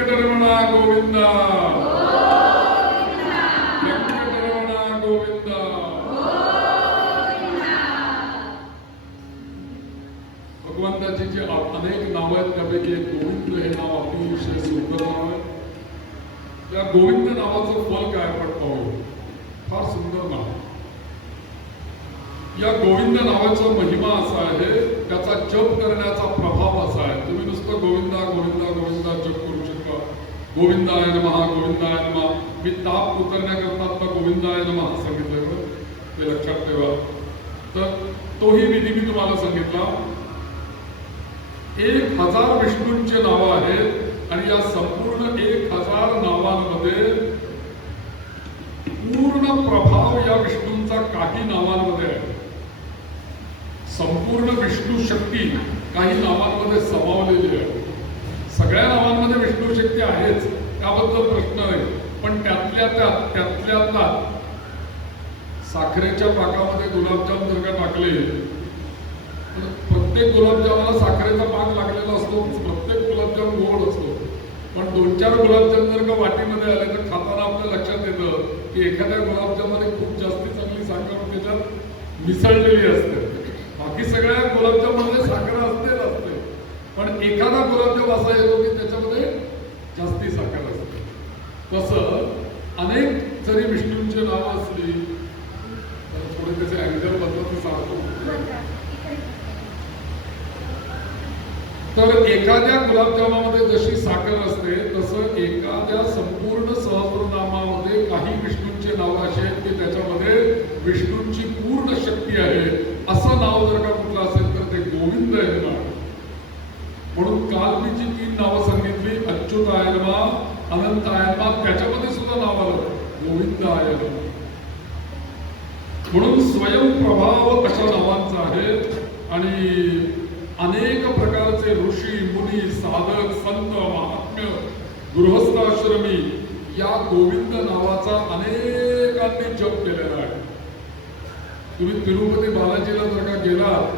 व्यंकटरमण गोविंद, व्यंकटरमण गोविंद. भगवंताची जी अनेक नावं आहेत त्यापैकी एक गोविंद हे नाव अतिशय सुंदर नाव आहे. या गोविंद नावाचं फल काय आपण पाहू. फार सुंदर नाव. या गोविंद नावाचा महिमा असा आहे, त्याचा जप करण्याचा प्रभाव असा आहे. तुम्ही नुसतं गोविंदा गोविंदा गोविंदा जप करू शकता. गोविंदाय नमः, गोविंदाय नमः. मी ताप उतरण्याकरता आता गोविंदाय नमः सांगितलं, ते लक्षात ठेवा. तर तोही विधी मी तुम्हाला सांगितला. 1000 विष्णूंचे नावं आहेत आणि या संपूर्ण 1000 नावांमध्ये पूर्ण प्रभाव या विष्णूंचा काही नावांमध्ये आहे. संपूर्ण विष्णू शक्ती काही नावांमध्ये समावलेली आहे. सगळ्या नावांमध्ये विष्णू शक्ती आहेच, त्याबद्दल प्रश्न नाही. पण त्यातल्या साखरेच्या पाकामध्ये गुलाबजाम जर का टाकले, प्रत्येक गुलाबजामाला साखरेचा पाक लागलेला असतो. प्रत्येक गुलाबजाम गोड असतो. पण 2-4 गुलाबजाम जर का वाटीमध्ये आले तर खाताना आपल्या लक्षात येतं की एखाद्या गुलाबजाममध्ये खूप जास्ती चांगली साखर त्याच्यात मिसळलेली असते. बाकी सगळ्या गुलाबजाममध्ये साखर असते, पण एखादा गुलाबजाम असा येतो की त्याच्यामध्ये जास्ती साखर असते. तसं अनेक जरी विष्णूंची नावं असली तर थोडे त्याचे अँगल बदलत सांगतो. तर एखाद्या गुलाबजामामध्ये जशी साखर असते तसं एखाद्या संपूर्ण सहस्रनामामध्ये काही विष्णूंचे नाव असे आहेत की त्याच्यामध्ये विष्णूंची पूर्ण शक्ती आहे. असं नाव जर का कुठलं असेल तर ते गोविंद आहे नाव. म्हणून काल मी जी 3 नावं सांगितली, अच्युताय नमः, अनंताय नमः, त्याच्यामध्ये सुद्धा नाव आलं गोविंदाय नमः. म्हणून स्वयंप्रभाव अशा नावांचा आहे. आणि अनेक प्रकारचे ऋषी मुनी साधक संत महात्म्य गृहस्थाश्रमी या गोविंद नावाचा अनेकांनी जप केलेला आहे. तुम्ही तिरुपती बालाजीला जर का गेलात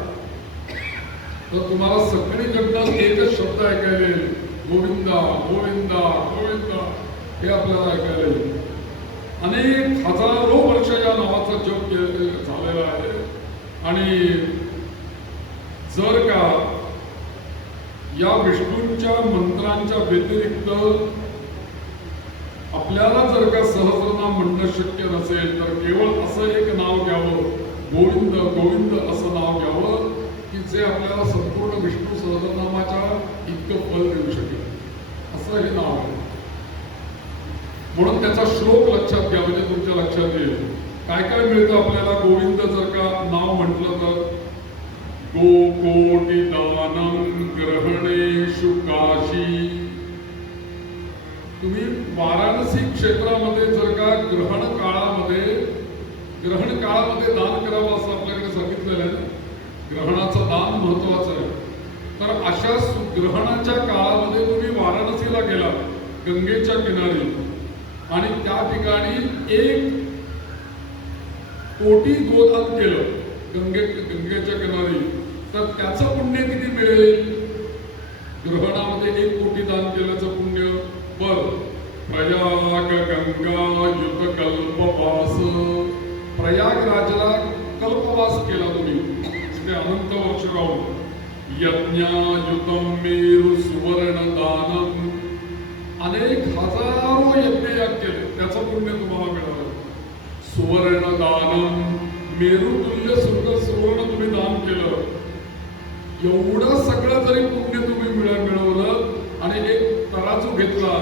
तर तुम्हाला सगळीकडनं एकच शब्द ऐकायला येईल, गोविंदा गोविंदा गोविंदा, हे आपल्याला ऐकायला येईल. अनेक हजारो वर्ष या नावाचा जप झालेला आहे. आणि जर का या विष्णूंच्या मंत्रांच्या व्यतिरिक्त आपल्याला जर का सहस्रनाम म्हणणं शक्य नसेल तर केवळ असं एक नाव घ्यावं, गोविंद गोविंद असं नाव घ्यावं की जे आपल्याला संपूर्ण विष्णू सहस्रनामाच्या इतकं फल देऊ शकेल. असं हे नाव आहे. म्हणून त्याचा श्लोक लक्षात घ्या, म्हणजे तुमच्या लक्षात येईल काय काय मिळतं आपल्याला गोविंद जर का नाव म्हटलं तर. गोकोटि दानं ग्रहणेषु काशी. तुम्ही वाराणसी क्षेत्रामध्ये जर का ग्रहण काळामध्ये दान करावं असं आपल्याकडे सांगितलेलं आहे. ग्रहणाचं दान महत्वाचं आहे. तर अशा ग्रहणाच्या काळामध्ये तुम्ही वाराणसीला गेला गंगेच्या किनारी आणि त्या ठिकाणी 1 कोटी गोदान केलं गंगेच्या किनारी, तर त्याचं पुण्य किती मिळेल. ग्रहणामध्ये 1 कोटी दान केल्याचं पुण्य. बर, प्रयाग गंगा युत कल्पवास. प्रयागराजला कल्पवास केला तुम्ही, ते अनंत वर्ष राहून. यज्ञायुतम मेरु सुवर्ण दानम. अनेक हजारो यज्ञ याग केले, त्याचं पुण्य तुम्हाला मिळालं. सुवर्ण दानम, मेरुतुल्य सुवर्ण तुम्ही दान केलं. एवढं सगळं जरी पुण्य तुम्ही मिळवलं आणि एक तराजू घेतला,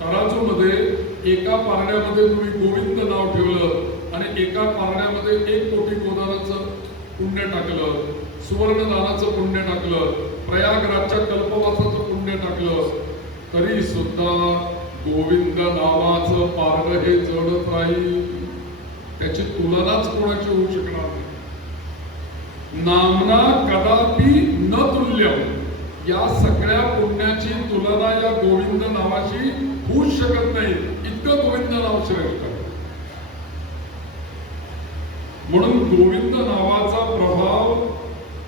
तराजूमध्ये एका पारड्यामध्ये तुम्ही गोविंद नाव ठेवलं आणि एका पारड्यामध्ये 1 कोटी गोदानाचं पुण्य टाकलं, सुवर्णदानाचं पुण्य टाकलं, प्रयागराजच्या कल्पवासाचं पुण्य टाकलं, तरी सुद्धा गोविंद नावाचं पारड हे जडत राहील. त्याची तुलनाच कोणाची होऊ शकणार नाही. नामना कदापि न तुल्यम. या सगळ्या पुण्याची तुलना या गोविंद नावाशी होऊच शकत नाही. इतकं गोविंद नाव श्रेष्ठ आहे. म्हणून गोविंद नावाचा प्रभाव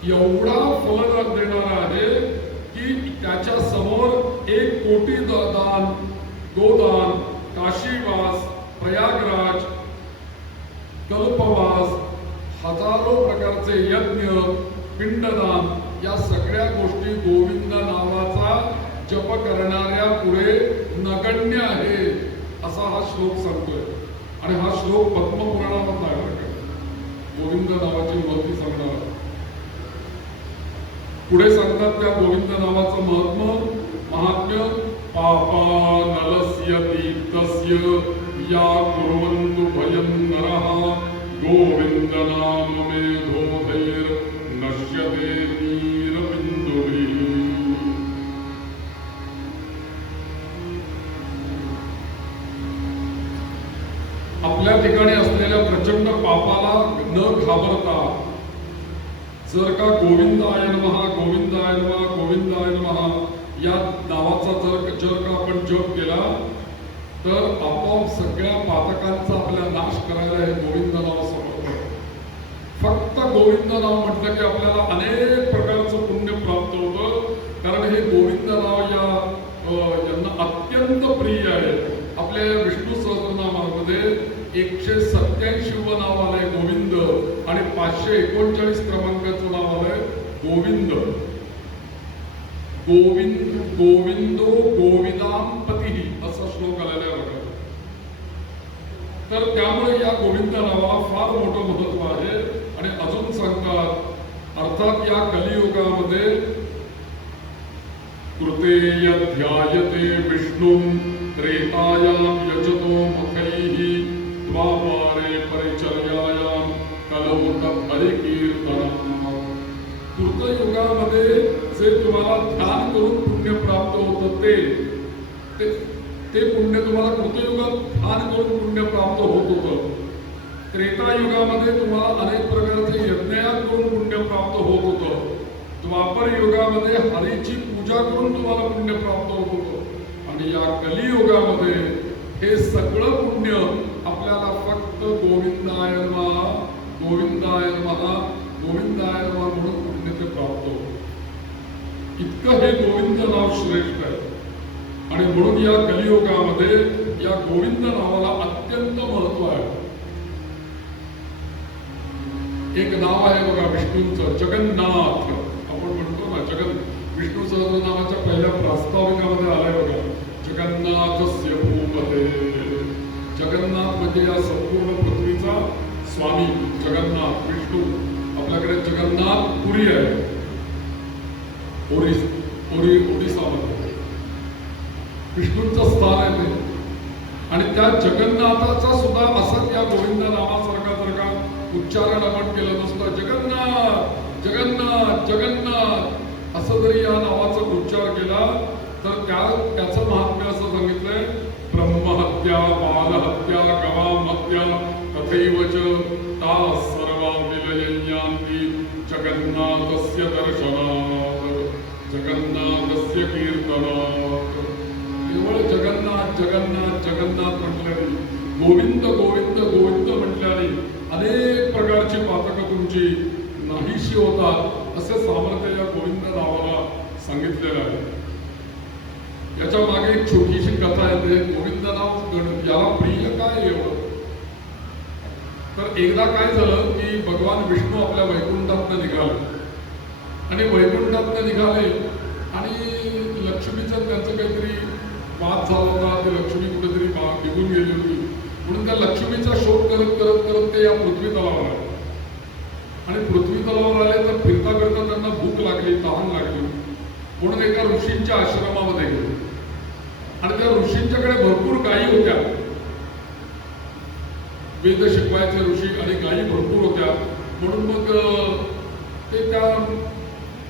एवढा फल देणारा आहे की त्याच्या समोर 1 कोटी दान, गोदान, काशीवास, प्रयागराज, कल्पवास, हजारो प्रकारचे यज्ञ, पिंडदान, या सगळ्या गोष्टी गोविंद नावाचा जप करणाऱ्या पुढे नगण्य आहे, असा हा श्लोक सांगतोय. आणि हा श्लोक पद्मपुराणामधला आहे. गोविंद नावाची महती सांगणार. पुढे सांगतात त्या गोविंद नावाचं महात्म्य. पापा नलस्य तीर्थस्य या कुर्वन्तु भयं नरः गोविंद नाम मेधोधैर् नश्यते नीरबिन्दुभिः. आपल्या ठिकाणी असलेल्या प्रचंड पापाला न घाबरता जर का गोविंदाय नमः, गोविंदाय नमः, गोविंदाय नमः या नावाचा जर का आपण जप केला तर आपोआप सगळ्या पातकांचा आपला नाश करायला हे गोविंद नाव समर्थ. फक्त गोविंद नाव म्हटलं की आपल्याला अनेक प्रकारचं पुण्य प्राप्त होतं. कारण हे गोविंद नाव यांना अत्यंत प्रिय आहे. आपल्या विष्णू सहस्रनामामध्ये 187 नाव आलंय गोविंद आणि 539 क्रमांकाचं नाव आलंय गोविंद. गोविंदो गोविदांपती असा श्लोक आलेला आहे बघा. तर त्यामुळे या गोविंद नावाला फार मोठं महत्व आहे. आणि अजून सांगतात अर्थात या कलियुगामध्ये कृते ध्यायते विष्णू त्रेतायाम यजतो मुखैः द्वापारे परिचर्यायाम कलौ तद्हरिकीर्तनम्. कृतयुगामध्ये जे तुम्हाला ध्यान करून पुण्य प्राप्त होतं ते पुण्य तुम्हाला कृतयुगात ध्यान करून पुण्य प्राप्त होत होतं. त्रेतायुगामध्ये तुम्हाला अनेक प्रकारचे यज्ञयाग करून पुण्य प्राप्त होत होतं. द्वापर युगामध्ये हरीची पूजा करून तुम्हाला पुण्य प्राप्त होत होतं. आणि या कलियुगामध्ये हे सगळं पुण्य आपल्याला फक्त गोविंदाय नमः, गोविंदाय नमः, गोविंदाय नमः म्हणून पुण्य ते प्राप्त होतं. इतकं हे गोविंद नाव श्रेष्ठ आहे. आणि म्हणून या कलियुगामध्ये या गोविंद नावाला अत्यंत महत्व आहे. एक नाव आहे बघा विष्णूंचं, जगन्नाथ. आपण म्हणतो ना विष्णू सहस्रनामाच्या पहिल्या प्रास्ताविकामध्ये आलाय बघा, जगन्नाथस्य भूपते. जगन्नाथ म्हणजे या संपूर्ण पृथ्वीचा स्वामी जगन्नाथ विष्णू. आपल्याकडे जगन्नाथ पुरी आहे, ओडिसामध्ये विष्णूंचं स्थान आहे ते. आणि त्या जगन्नाथाचा सुद्धा असं या गोविंद नावासारखा जर का उच्चारण आपण केलं नसतं, जगन्नाथ जगन्नाथ जगन्नाथ असं जरी या नावाचा उच्चार केला तर त्याचं महात्म्य असं सांगितलंय, ब्रह्महत्या बालहत्या गवामहत्या तथैव च ता सर्वा विलयन्ति जगन्नाथस्य दर्शनात् जगन्नाथस्य कीर्तनात्. केवळ जगन्नाथ जगन्नाथ जगन्नाथ म्हटल्याने, गोविंद गोविंद गोविंद म्हटल्याने अनेक प्रकारची पातकं तुमची नाहीशी होतात असे सामर्थ्य या गोविंद नावाला सांगितलेलं आहे. याच्या मागे एक छोटीशी कथा आहे. गोविंद नाव याला प्रिय काय एवढं? तर एकदा काय झालं की भगवान विष्णू आपल्या वैकुंठातनं निघाले आणि वैकुंठातनं निघाले आणि लक्ष्मीचं त्यांचं काहीतरी वाद झाला होता. ते लक्ष्मी कुठेतरी निघून गेली होती. म्हणून त्या लक्ष्मीचा शोध करत करत करत ते या पृथ्वी तलावर आले. आणि पृथ्वी तलावर आले तर फिरता फिरता त्यांना भूक लागली, तहान लागली. म्हणून एका ऋषींच्या आश्रमामध्ये गेले आणि त्या ऋषींच्याकडे भरपूर गायी होत्या. वेद शिकवायचे ऋषी आणि गायी भरपूर होत्या. म्हणून मग ते त्या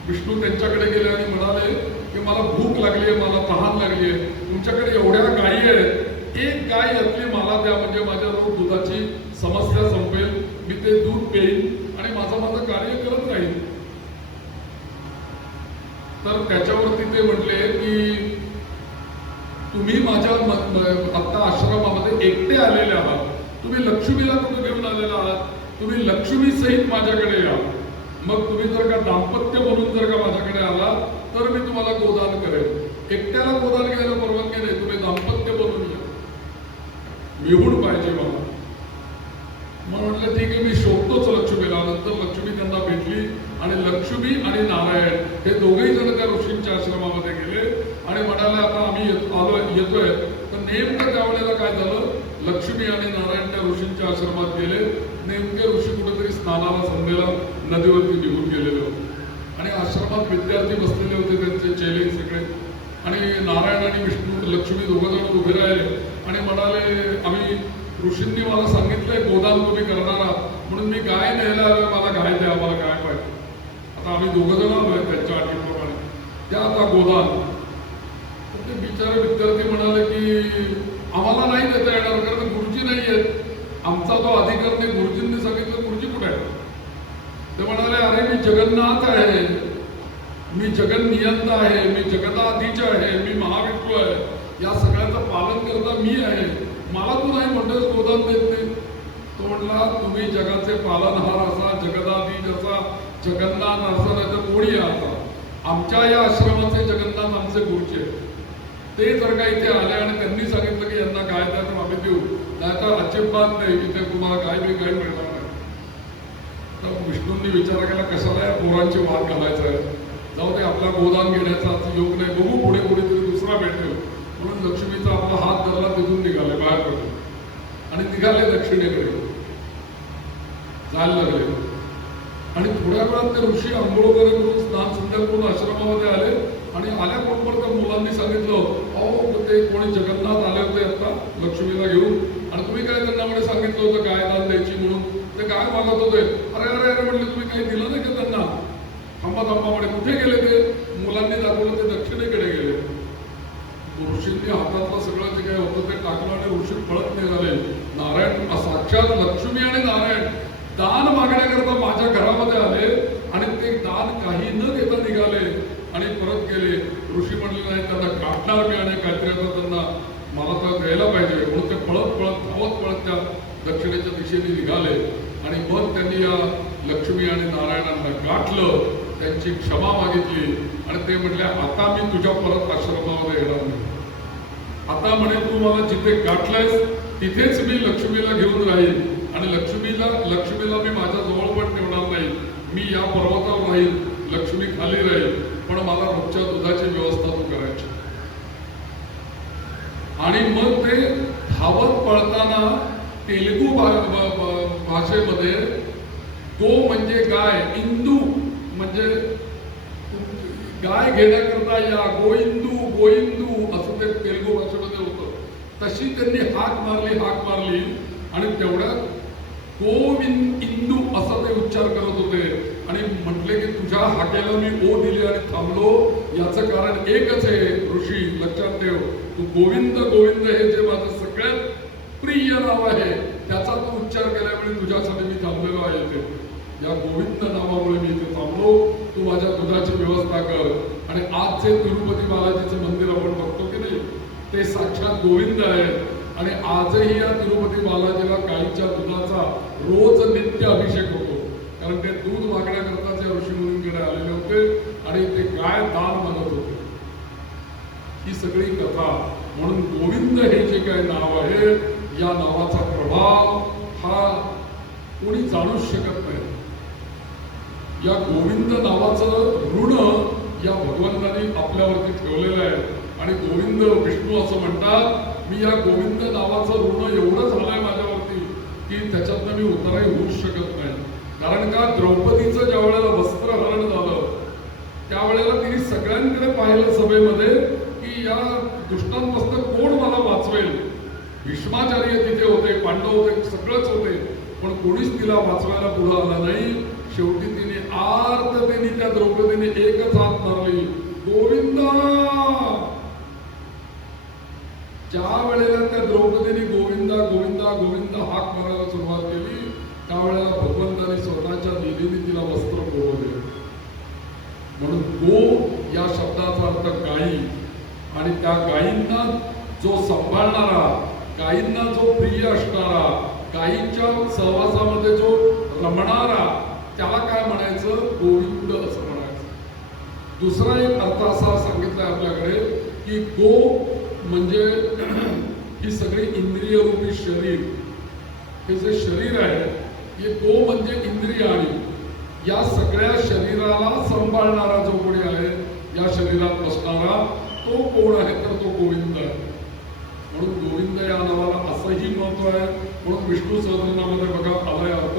विष्णू त्यांच्याकडे गेले आणि म्हणाले की मला भूक लागली आहे, मला तहान लागली आहे, तुमच्याकडे एवढ्या गायी आहेत, एक गाय यातली मला द्या, म्हणजे माझ्याजवळ दुधाची समस्या संपेल, मी ते दूध पेईन आणि माझं कार्य करत राहील. तर त्याच्यावरती ते म्हटले की तुम्ही माझ्या आता आश्रमामध्ये एकटे आलेले आहात, तुम्ही लक्ष्मीला कुठे घेऊन आलेला आहात, तुम्ही लक्ष्मी सहित माझ्याकडे या. मग तुम्ही जर का दाम्पत्य म्हणून जर का माझ्याकडे आला तर मी तुम्हाला गोदान करेन. एकट्याला गोदान घ्यायला परवानगी नाही, तुम्ही दाम्पत्य बनवून घ्या, मिळून पाहिजे मला. मग म्हटलं ठीक आहे, मी शोधतोच लक्ष्मीला. नंतर लक्ष्मी त्यांना भेटली आणि लक्ष्मी आणि नारायण हे दोघेही जण त्या ऋषींच्या आश्रमामध्ये गेले आणि म्हणाले आता आम्ही येतोय. तर नेमकं त्यावेळेला काय झालं, लक्ष्मी आणि नारायण त्या ऋषींच्या आश्रमात गेले. नेमके ऋषी कुठेतरी स्नानाला संध्येला नदीवरती निघून गेलेले होते आणि आश्रमात विद्यार्थी बसलेले होते, त्यांचे चेले सगळे. आणि नारायण आणि विष्णू लक्ष्मी दोघं जण उभे राहिले आणि म्हणाले आम्ही ऋषींनी मला सांगितलंय गोदान तुम्ही करणार आहात, म्हणून मी गाय न्यायला आलोय, मला गाय द्या, मला गाय पाहिजे. आता आम्ही दोघं जण आलोय त्यांच्या अटीप्रमाणे, त्या आता गोदान. तर ते बिचारे विद्यार्थी म्हणाले की आम्हाला नाही देता येणार, कारण गुरुजी नाही आहेत, आमचा तो अधिकार नाही. गुरुजींनी सांगितलं, गुरुजी कुठे आहे? ते म्हणाले अरे मी जगन्नाथ आहे, मी जगन्नियंता आहे, मी जगदाधीश आहे, मी महाविष्णू आहे, या सगळ्याचं पालन करता मी आहे, मला तू नाही म्हणतोस गोदान देत नाही. तो म्हणला तुम्ही जगाचे पालनहार असा, जगदाधीश असा, जगन्नाथ असा, नाही तर कोणी आता आमच्या या आश्रमाचे जगन्नाथ आमचे गुरुचे. ते जर का इथे आले आणि त्यांनी सांगितलं की यांना गाय द्या तर आम्ही देऊ, नाही तर अजिबात नाही, इथे तुम्हाला गाय मिळणार नाही. तर विष्णूंनी विचार केला कशाला या पोरांची वाद घालायचा आहे, जाऊ दे, आपला गोदान घेण्याचा योग नाही, बघू पुढे कोणीतरी दुसरा भेटेल. म्हणून लक्ष्मीचा आपला हात धरला, तिथून निघाले, बाहेर पडले आणि निघाले दक्षिणेकडे जायला लागले. आणि थोड्या वेळात ते ऋषी आंघोळ वगैरे करून स्नान संध्या करून आश्रमामध्ये आले आणि आल्याबरोबर त्या मुलांनी सांगितलं अहो ते कोणी जगन्नाथ आले होते आता लक्ष्मीला घेऊन, आणि तुम्ही काय त्यांना म्हणे सांगितलं होतं गाय दान द्यायची म्हणून, ते गाय मागत होते. अरे अरे अरे म्हणले तुम्ही काही दिलं नाही का त्यांना? थांबा थांबा म्हणे, कुठे गेले ते? मुलांनी दाखवलं ते दक्षिणेकडे गेले. ऋषींनी हातातलं सगळं जे काही होतं ते टाकलं आणि ऋषी पळत निघाले. नारायण साक्षात लक्ष्मी आणि नारायण दान मागण्याकरता माझ्या घरामध्ये आले आणि ते दान काही न देता निघाले आणि परत गेले. ऋषी म्हणले नाही त्यांना गाठणार मी आणि काहीतरी आता त्यांना मला तर द्यायला पाहिजे, म्हणून ते पळत पळत धावत पळत त्या दक्षिणेच्या दिशेने निघाले. आणि मग त्यांनी या लक्ष्मी आणि नारायणांना गाठलं, त्यांची क्षमा मागितली आणि ते म्हटले आता मी तुझ्या परत आश्रमामध्ये येणार नाही. आता म्हणे तू मला जिथे गाठलंयस तिथेच मी लक्ष्मीला घेऊन राहील आणि लक्ष्मीला मी माझ्या जवळ पण ठेवणार नाही. मी या पर्वतावर राहील, लक्ष्मी खाली राहील, पण मला रोजच्या दुधाची व्यवस्था तू करायची. आणि मग ते धावत पळताना तेलुगू भाषेमध्ये गो म्हणजे गाय, इंदू म्हणजे गाय घेण्याकरता या, गोइंदू गोइंदू असं ते तेलुगू भाषेमध्ये होतं. तशी त्यांनी हाक मारली आणि तेवढ्यात गोविंद इंदू असा ते उच्चार करत होते आणि म्हटले की तुझ्या हाकेला मी ओ दिली आणि थांबलो, याचं कारण एकच आहे ऋषी, लक्षात ठेव, तू गोविंद गोविंद हे जे माझं सगळ्यात प्रिय नाव आहे त्याचा तू उच्चार केल्यामुळे तुझ्यासाठी मी थांबलेलो आहे. इथे या गोविंद नावामुळे मी इथे थांबलो, तू माझ्या दुधाची व्यवस्था कर. आणि आज जे तिरुपती बालाजीचं मंदिर आपण बघतो की नाही, ते साक्षात गोविंद आहे. आणि आजही या तिरुपती बालाजीला गाईच्या दुधाचा रोज नित्य अभिषेक होतो, कारण ते दूध मागण्याकरता त्या ऋषी मुनींकडे आलेले होते आणि ते गाय दान मागत होते. ही सगळी कथा. म्हणून गोविंद हे जे काही नाव आहे, या नावाचा प्रभाव हा कोणी जाणूच शकत नाही. या गोविंद नावाचं ऋण या भगवंतांनी आपल्यावरती ठेवलेलं आहे. आणि गोविंद विष्णू असं म्हणतात, मी या गोविंद नावाचं ऋण एवढं झालंय माझ्यावरती की त्याच्यातनं मी उतराई होऊच शकत नाही. कारण का, द्रौपदीचं ज्या वेळेला वस्त्रहरण झालं त्यावेळेला तिने सगळ्यांकडे पाहिलं सभेमध्ये की या दुष्टांपासून कोण मला वाचवेल. भीष्माचार्य तिथे होते, पांडव होते, सगळंच होते, पण कोणीच तिला वाचवायला पुढे आला नाही. शेवटी तिने आर्ततेने त्या द्रौपदीने एकच हात मारली, गोविंदा. ज्या वेळेला त्या द्रौपदीने गोविंदा गोविंदा गोविंदा हाक मारायला सुरुवात केली त्यावेळेला भगवंताने स्वतःच्या लीलेने तिला वस्त्र पुरवले. म्हणून गो या शब्दाचा अर्थ गायी, आणि त्या गायींना जो सांभाळणारा, गायींना जो प्रिय असणारा, गायीच्या सहवासामध्ये जो रमणारा, त्याला काय म्हणायचं, गोविंद असं म्हणायचं. दुसरा एक अर्थ असा सांगितलाय आपल्याकडे की गो म्हणजे ही सगळी इंद्रिय रूपी शरीर, हे जे शरीर आहे हे गो म्हणजे इंद्रिय, आणि या सगळ्या शरीराला सांभाळणारा जो कोणी आहे, या शरीरात बसणारा तो कोण आहे, तर तो गोविंद आहे. म्हणून गोविंद या नावाला असंही महत्व आहे. म्हणून विष्णू सहस्रनामामध्ये बघा आलाय अर्थ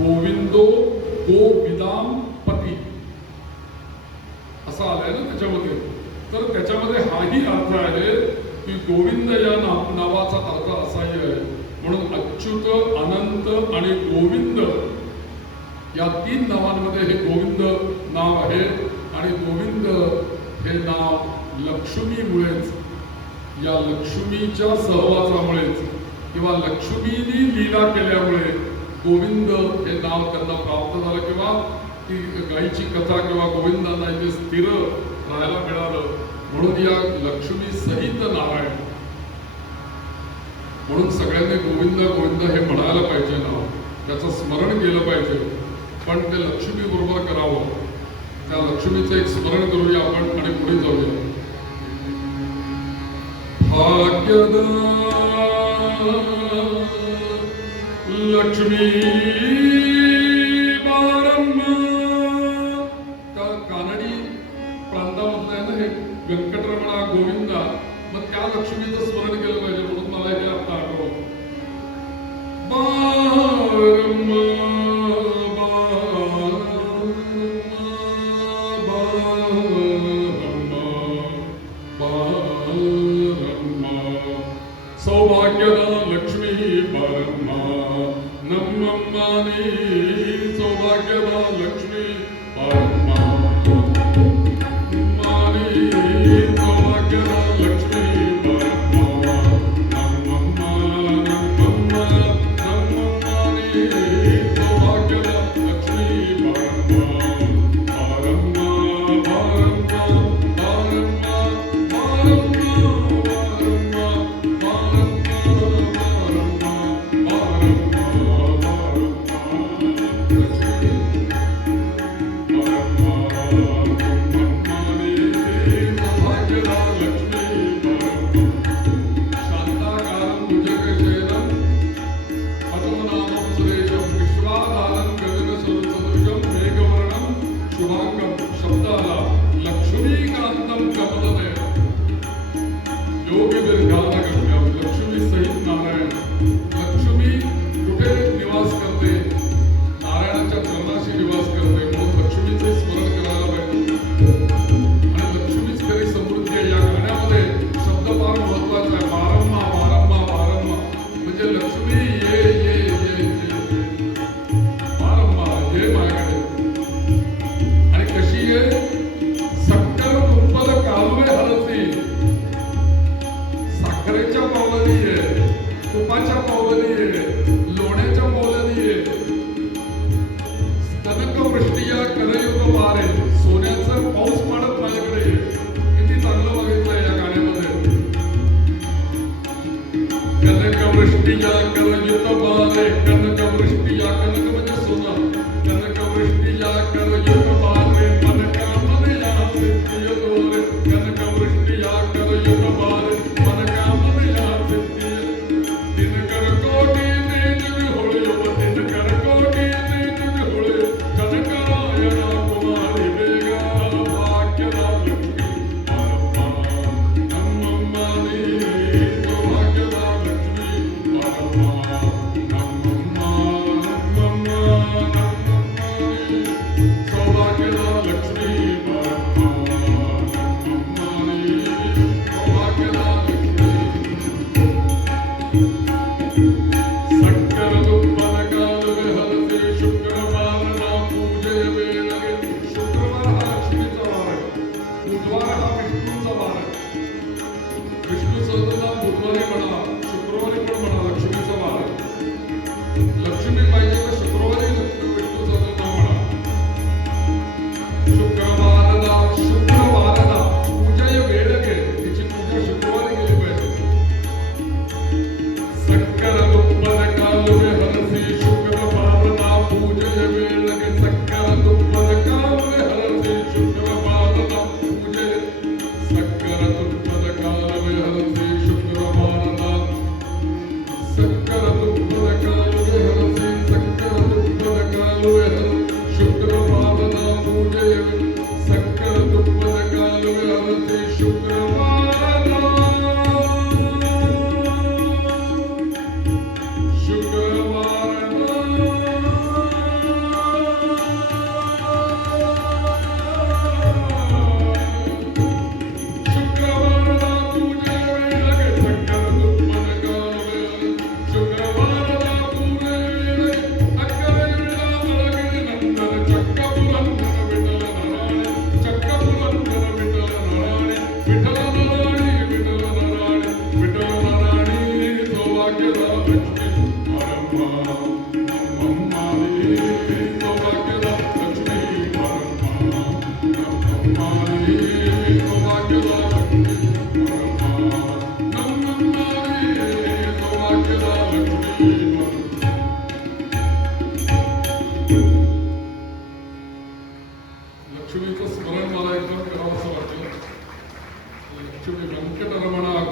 गोविंदो गोविदाम पती असा आलाय ना त्याच्यामध्ये. तर त्याच्यामध्ये हाही अर्थ आहे की गोविंद या नावाचा अर्थ असाही आहे. म्हणून अच्युत, अनंत आणि गोविंद या 3 नावांमध्ये हे गोविंद नाव आहे. आणि गोविंद हे नाव लक्ष्मीमुळेच, या लक्ष्मीच्या सहवासामुळेच किंवा लक्ष्मीनी लीला केल्यामुळे गोविंद हे नाव त्यांना प्राप्त झालं, किंवा ती गायीची कथा किंवा गोविंदांना इथे स्थिर राहायला मिळालं. म्हणून या लक्ष्मी सहित नारायण, म्हणून सगळ्यांनी गोविंद गोविंद हे म्हणायला पाहिजे, नाव त्याचं स्मरण केलं पाहिजे. पण ते लक्ष्मी बरोबर करावं. त्या लक्ष्मीचं एक स्मरण करूया आपण आणि पुढे जाऊया. भाग्यदा लक्ष्मी बारम्मा. त्या कानडी प्रांतामधलं आहे ना हे व्यंकटरमणा गोविंदा. मग त्या लक्ष्मीचं स्मरण केलं पाहिजे. म्हणून मला हे आता आठवलं बारम्मा सौभाग्यदा लक्ष्मी बारम्मा नम्मम्मानी. सौभाग्यदा लक्ष्मी बारम्मा मानी. सौभाग्यदा लक्ष्मी बारम्मा नम्मम्मा नम्मम्मा नम्मम्मानी. सौभाग्यदा लक्ष्मी बारम्मा बारम्मा बारम्मा बारम्मा बारम्मा.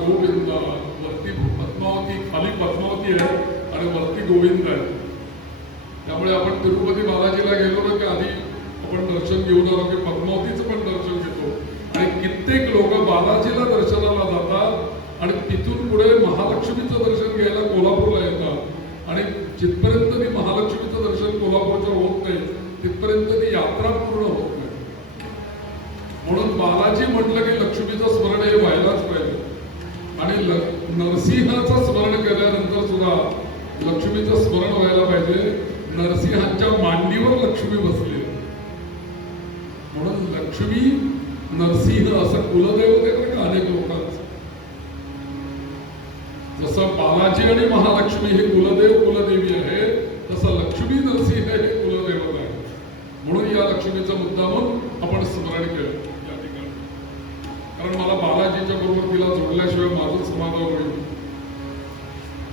गोविंदा. वरती पद्मावती, खाली पद्मावती आहे आणि वरती गोविंद आहे. त्यामुळे आपण तिरुपती बालाजीला गेलो ना की आधी आपण दर्शन घेऊन आलो की पद्मावतीचं पण दर्शन घेतो. आणि कित्येक लोक बालाजीला दर्शनाला जातात आणि तिथून पुढे महालक्ष्मीचं दर्शन घ्यायला कोल्हापूरला येतात. आणि जिथपर्यंत ती महालक्ष्मीचं दर्शन कोल्हापूरचं होत नाही तिथपर्यंत ती यात्रा पूर्ण होत नाही. म्हणून बालाजी म्हटलं की लक्ष्मीचं स्मरण हे व्हायलाच पाहिजे. आणि नरसिंहाचं स्मरण केल्यानंतर सुद्धा लक्ष्मीचं स्मरण व्हायला पाहिजे. नरसिंहांच्या मांडीवर लक्ष्मी बसली म्हणून लक्ष्मी नरसिंह असं कुलदैवत आहे का अनेक लोकांचं. जसं बालाजी आणि महालक्ष्मी हे कुलदेव कुलदेवी आहे तसं लक्ष्मी नरसिंह हे कुलदैवत आहे. म्हणून या लक्ष्मीचं मुद्दामून आपण स्मरण केलं या ठिकाणी. कारण मला बालाजीच्या बरोबर तिला जोडल्याशिवाय माझं समाधान होईल.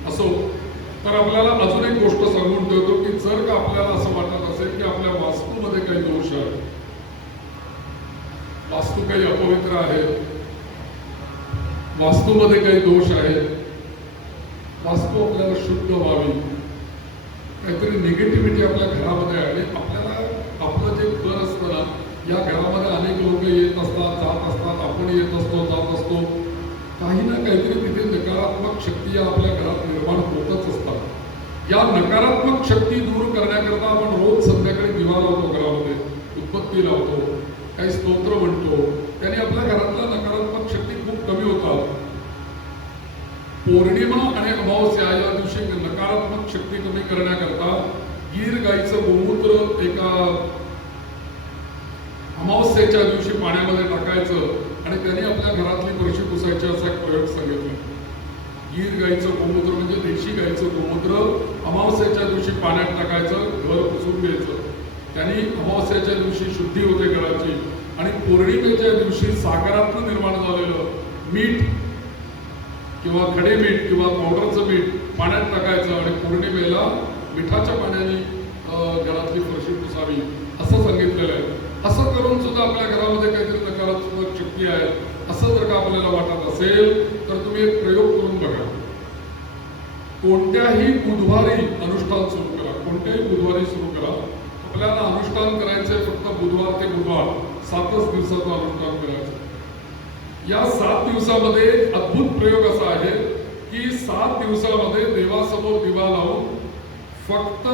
असो तर आपल्याला अजून एक गोष्ट सांगून ठेवतो की जर का आपल्याला असं वाटत असेल की आपल्या वास्तूमध्ये काही दोष आहे, वास्तू काही अपवित्र आहे, वास्तूमध्ये काही दोष आहे, वास्तू आपल्याला शुद्ध व्हावी, काहीतरी निगेटिव्हिटी आपल्या घरामध्ये आहे. आपल्याला आपलं जे घर असतं ना या घरामध्ये अनेक लोक येत असतात जात असतात, आपण येत असतो जात असतो. काही ना काहीतरी तिथे नकारात्मक शक्ती या आपल्या घरात निर्माण होतच असतात. या नकारात्मक शक्ती दूर करण्याकरता आपण रोज संध्याकाळी दिवा लावतो, घरामध्ये उदबत्ती लावतो, काही स्तोत्र म्हणतो. त्याने आपल्या घरातल्या नकारात्मक शक्ती खूप कमी होतात. पौर्णिमा आणि अमावस्या या दिवशी नकारात्मक शक्ती कमी करण्याकरता गीर गाईचं गोमूत्र एका अमावस्येच्या दिवशी पाण्यामध्ये टाकायचं आणि त्याने आपल्या घरातली फरशी पुसायची असा एक प्रयोग सांगितला. गीर गाईचं गोमूत्र म्हणजे देशी गाईचं गोमूत्र अमावस्येच्या दिवशी पाण्यात टाकायचं, घर पुसून घ्यायचं. त्यांनी अमावस्येच्या दिवशी शुद्धी होते घराची. आणि पौर्णिमेच्या दिवशी सागरातून निर्माण झालेलं मीठ किंवा खडे मीठ किंवा पावडरचं मीठ पाण्यात टाकायचं आणि पौर्णिमेला मिठाच्या पाण्याने घरातली फरशी पुसावी असं सांगितलेलं आहे. असं करून सुद्धा आपल्या घरामध्ये काहीतरी नकारात्मक शक्ती आहे असं जर का आपल्याला वाटत असेल तर तुम्ही एक प्रयोग करून बघा. कोणत्याही बुधवारी अनुष्ठान सुरू करा, कोणत्याही बुधवारी सुरू करा. आपल्याला अनुष्ठान करायचंय फक्त बुधवार ते बुधवार 7च दिवसाचं अनुष्ठान करायचं. या 7 दिवसामध्ये एक अद्भुत प्रयोग असा आहे की 7 दिवसामध्ये देवासमोर दिवा लावून फक्त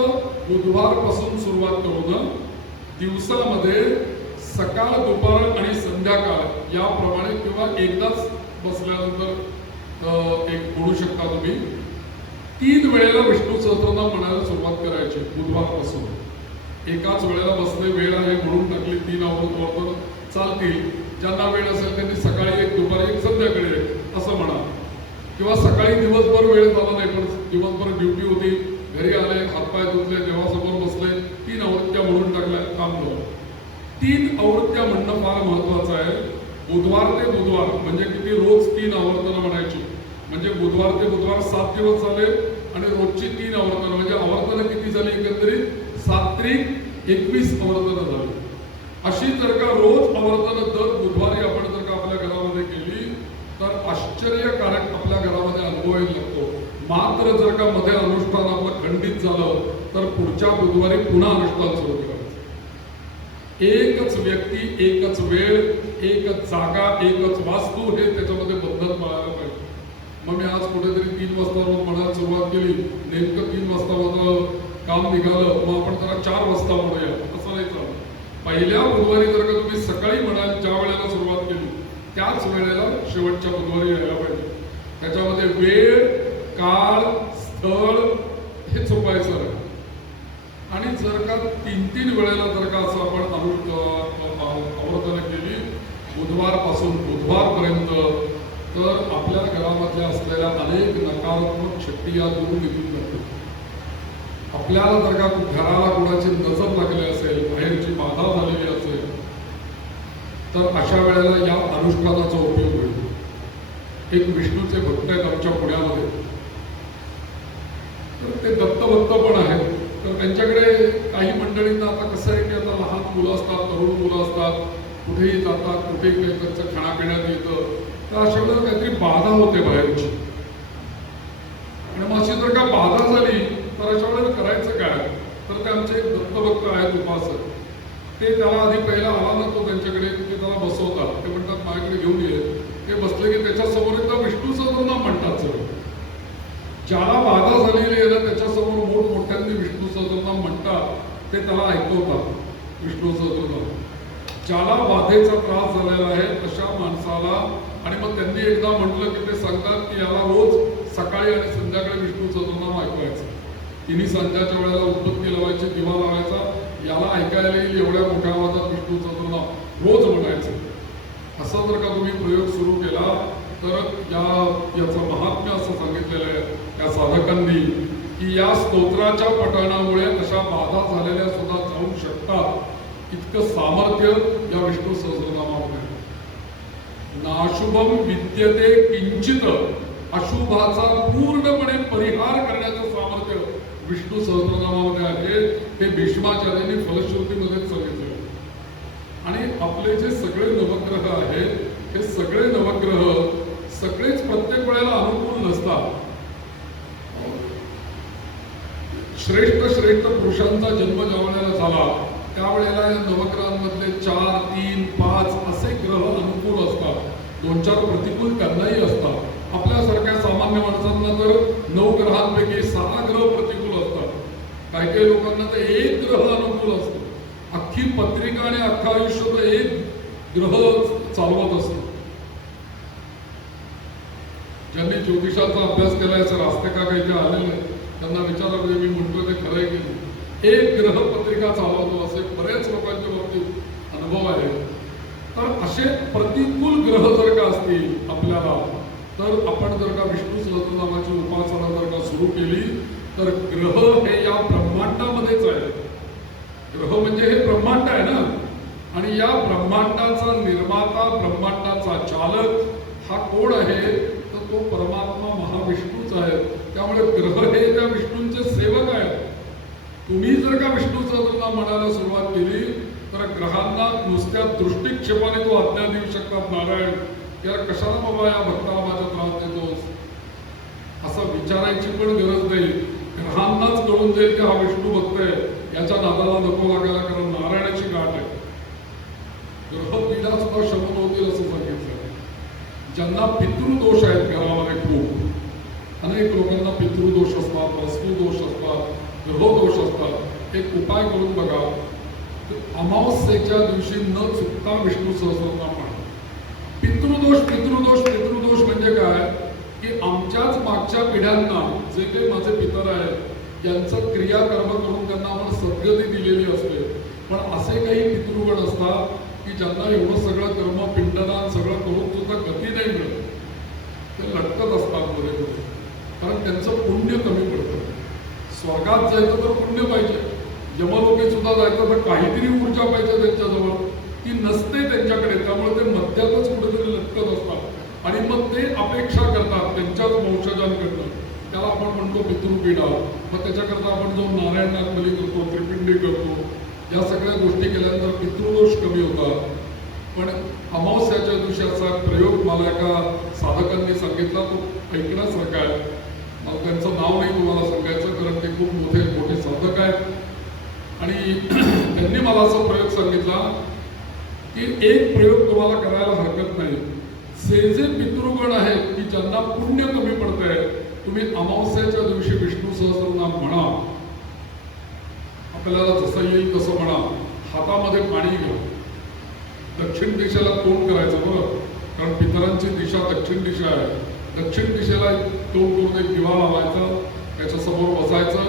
बुधवारपासून सुरुवात करून दिवसामध्ये सकाळ दुपार आणि संध्याकाळ याप्रमाणे किंवा एकदाच बसल्यानंतर एक म्हणू शकता तुम्ही 3 वेळेला विष्णू सहस्त्रनाम म्हणायला सुरुवात करायची. बुधवारपासून एकाच वेळेला बसले, वेळ आहे म्हणून टाकली 3 आवृत्ती चालतील. ज्यांना वेळ असेल त्यांनी सकाळी एक दुपारी एक संध्याकाळी एक असं म्हणा. किंवा सकाळी दिवसभर वेळ झाला नाही पण दिवसभर ड्युटी होती, घरी आले, हातपाय धुतले, देवासमोर बसले, 3 आवृत्त्या म्हणून टाकल्या, काम झालं. 3 आवृत्त्या म्हणणं फार महत्वाचं आहे. बुधवार ते बुधवार म्हणजे किती, रोज 3 आवर्तनं म्हणायची. म्हणजे बुधवार ते बुधवार 7 दिवस झाले आणि रोजची 3 आवर्तनं म्हणजे आवर्तनं किती झाली एकंदरीत 7 त्रिक 21 आवर्तनं झाली. अशी जर का रोज आवर्तनं दर बुधवारी आपण जर का आपल्या घरामध्ये केली तर आश्चर्यकारक आपल्या घरामध्ये अनुभवायला लागतो. मात्र जर का मध्ये अनुष्ठान आपलं खंडित झालं तर पुढच्या बुधवारी पुन्हा अनुष्ठान सुरू करायचं. एकच व्यक्ती, एकच वेळ, एकच जागा, एकच वास्तू हे त्याच्यामध्ये बंधन पाळायला पाहिजे. मग मी आज कुठेतरी 3 वाजता म्हणायला सुरुवात केली, नेमकं 3 वाजता माझं काम निघालं, मग आपण जरा 4 वाजता म्हणूया, असं नाही चालत. पहिल्या बुधवारी जर का तुम्ही सकाळी म्हणाल ज्या वेळेला सुरुवात केली त्याच वेळेला शेवटच्या बुधवारी यायला पाहिजे. त्याच्यामध्ये वेळ, काळ, स्थळ हे चुकायचं नाही. आणि जर का 3 वेळेला जर का असं आपण आवर्तन केली बुधवारपासून बुधवारपर्यंत तर आपल्या घरामधल्या असलेल्या अनेक नकारात्मक शक्ती या दूर निघून जातील. आपल्याला जर का घराला कोणाची नजर लागली असेल, बाहेरची बाधा झालेली असेल तर अशा वेळेला या अनुष्ठानाचा उपयोग होईल. एक विष्णूचे भक्त आहेत आमच्या पुण्यामध्ये, तर ते दत्तभक्त पण आहेत. तर त्यांच्याकडे काही मंडळींना आता कसं आहे की आता लहान मुलं असतात, तरुण मुलं असतात, कुठेही जातात, कुठेही काही त्यांचं खाण्यापिण्यात येतं. तर अशा वेळेला काहीतरी बाधा होते बाहेरची. आणि मग अशी जर का बाधा झाली तर अशा वेळेला करायचं काय? तर ते आमचे एक दत्तभक्त आहेत उपासक, ते त्याला आधी पहिला आला ना तो त्यांच्याकडे, ते त्याला बसवतात. ते म्हणतात माझ्याकडे घेऊन ये. ते बसले की त्याच्यासमोर एकदा विष्णू सहस्रनाम म्हणतात. सगळं ज्याला बाधा झालेली आहे ना त्याच्यासमोर मोठमोठ्यांनी विष्णू सहस्रनाम म्हणतात, ते त्याला ऐकवतात विष्णू सहस्रनाम. ज्याला बाधेचा त्रास झालेला आहे अशा माणसाला, आणि मग त्यांनी एकदा म्हटलं की ते सांगतात की याला रोज सकाळी आणि संध्याकाळी विष्णू सहस्रनाम ऐकवायचं. तिन्ही संध्याच्या वेळेला उत्पत्ती लावायची, दिवा लावायचा, याला ऐकायला येईल एवढ्या मोठ्या आवाजात विष्णू सहस्रनाम रोज म्हणायचं. असं जर का तुम्ही प्रयोग सुरू केला तर याचं महात्म्य असं सांगितलेलं आहे या साधकांनी की या स्तोत्राच्या पठणामुळे अशा बाधा झालेल्या सुद्धा जाऊ शकतात. इतकं सामर्थ्य या विष्णू सहस्रनामामध्ये. नाशुभम विद्यते किंचित, अशुभाचा पूर्णपणे परिहार करण्याचं सामर्थ्य विष्णू सहस्रनामामध्ये आहे. हे भीष्माचार्यांनी फलश्रुतीमध्ये सांगितलं. आणि आपले जे सगळे नवग्रह आहेत हे सगळे नवग्रह सगळेच प्रत्येक वेळेला अनुकूल नसतात. श्रेष्ठ श्रेष्ठ पुरुषांचा जन्म ज्या वेळेला झाला त्यावेळेला या नवग्रहांमधले 4, 3, 5 असे ग्रह अनुकूल असतात. 2-4 प्रतिकूल त्यांनाही असतात. आपल्यासारख्या सामान्य माणसांना तर 9 ग्रहांपैकी 6 ग्रह प्रतिकूल असतात. काही काही लोकांना तर 1 ग्रह अनुकूल असतो. अख्खी पत्रिका आणि अख्खं आयुष्य तर 1 ग्रह चालवत असतो. ज्यांनी ज्योतिषाचा अभ्यास केलाय सर असते का काही जे आलेले त्यांना विचारा, मी म्हणतो ते खरंय की नाही. 1 ग्रह पत्रिका चालवतो असे बऱ्याच लोकांच्या बाबतीत अनुभव आहे. तर असे प्रतिकूल ग्रह जर का असतील आपल्याला, तर आपण जर का विष्णू सहस्रनामाची उपासना जर का सुरू केली तर ग्रह हे या ब्रह्मांडामध्येच आहे. ग्रह म्हणजे हे ब्रह्मांड आहे ना, आणि या ब्रह्मांडाचा निर्माता, ब्रह्मांडाचा चालक हा कोण आहे? तर तो परमात्मा महाविष्णूच आहे. त्यामुळे ग्रह हे त्या विष्णूंचे सेवक आहेत. तुम्ही जर का विष्णू सहस्रनाम म्हणायला सुरुवात केली तर ग्रहांना नुसत्या दृष्टिक्षेपाने तो आज्ञा देऊ शकतात, नारायण यार कशाला बाबा या भक्ताला माझा त्रास देतोस, असं विचारायची पण गरज नाही. ग्रहांनाच कळून जाईल की हा विष्णू भक्त आहे, याच्या नादाला नको लागायला, कारण नारायणाची गाठ आहे. ग्रह पीडा सुद्धा शमन होतील असं सांगितलं. ज्यांना पितृदोष आहेत घरामध्ये, खूप अनेक लोकांना पितृदोष असतात, वस्तुदोष असतात, ग्रहदोष असतात. एक उपाय करून बघा, अमावस्येच्या दिवशी न चुकता विष्णू सहस्रनाम म्हणा. पितृदोष पितृदोष पितृदोष म्हणजे काय की आमच्याच मागच्या पिढ्यांना जे काही माझे पितर आहेत यांचं क्रियाकर्म करून त्यांना आपण सद्गती दिलेली असते. पण असे काही पितृगण असतात की ज्यांना एवढं सगळं कर्म, पिंडदान सगळं करून सुद्धा गती नाही मिळत. ते लटकत असतात मध्ये, कारण त्यांचं पुण्य कमी पडतं. स्वर्गात जायचं तर पुण्य पाहिजे, यमलोके सुद्धा जायचं तर काहीतरी ऊर्जा पाहिजे त्यांच्याजवळ, ती नसते त्यांच्याकडे. त्यामुळे ते मध्यातच कुठेतरी लटकत असतात आणि मग ते अपेक्षा करतात त्यांच्याच वंशजांकडनं. त्याला आपण म्हणतो पितृपीडा. मग त्याच्याकरता आपण जो नारायण नागबली करतो, त्रिपिंडी करतो, या सगळ्या गोष्टी केल्यानंतर पितृदोष कमी होतात. पण अमावस्याच्या दिवशी असा प्रयोग मला एका साधकांनी सांगितला, तो ऐकण्यासारखा आहे. मला त्यांचं नाव नाही तुम्हाला सांगायचं, कारण ते खूप मोठे साधक आहेत. आणि त्यांनी मला असा प्रयोग सांगितला की एक प्रयोग तुम्हाला करायला हरकत नाही. जे पितृगण आहेत की ज्यांना पुण्य कमी पडत आहे, तुम्ही अमावस्याच्या दिवशी विष्णू सहस्रनाम म्हणा. आपल्याला जसं येईल तसं म्हणा. हातामध्ये पाणी घ्या, दक्षिण दिशेला तोंड करायचं बरं, कारण पितरांची दिशा दक्षिण दिशा आहे. दक्षिण दिशेला तोंड करून एक दिवा लावायचा, त्याच्यासमोर बसायचं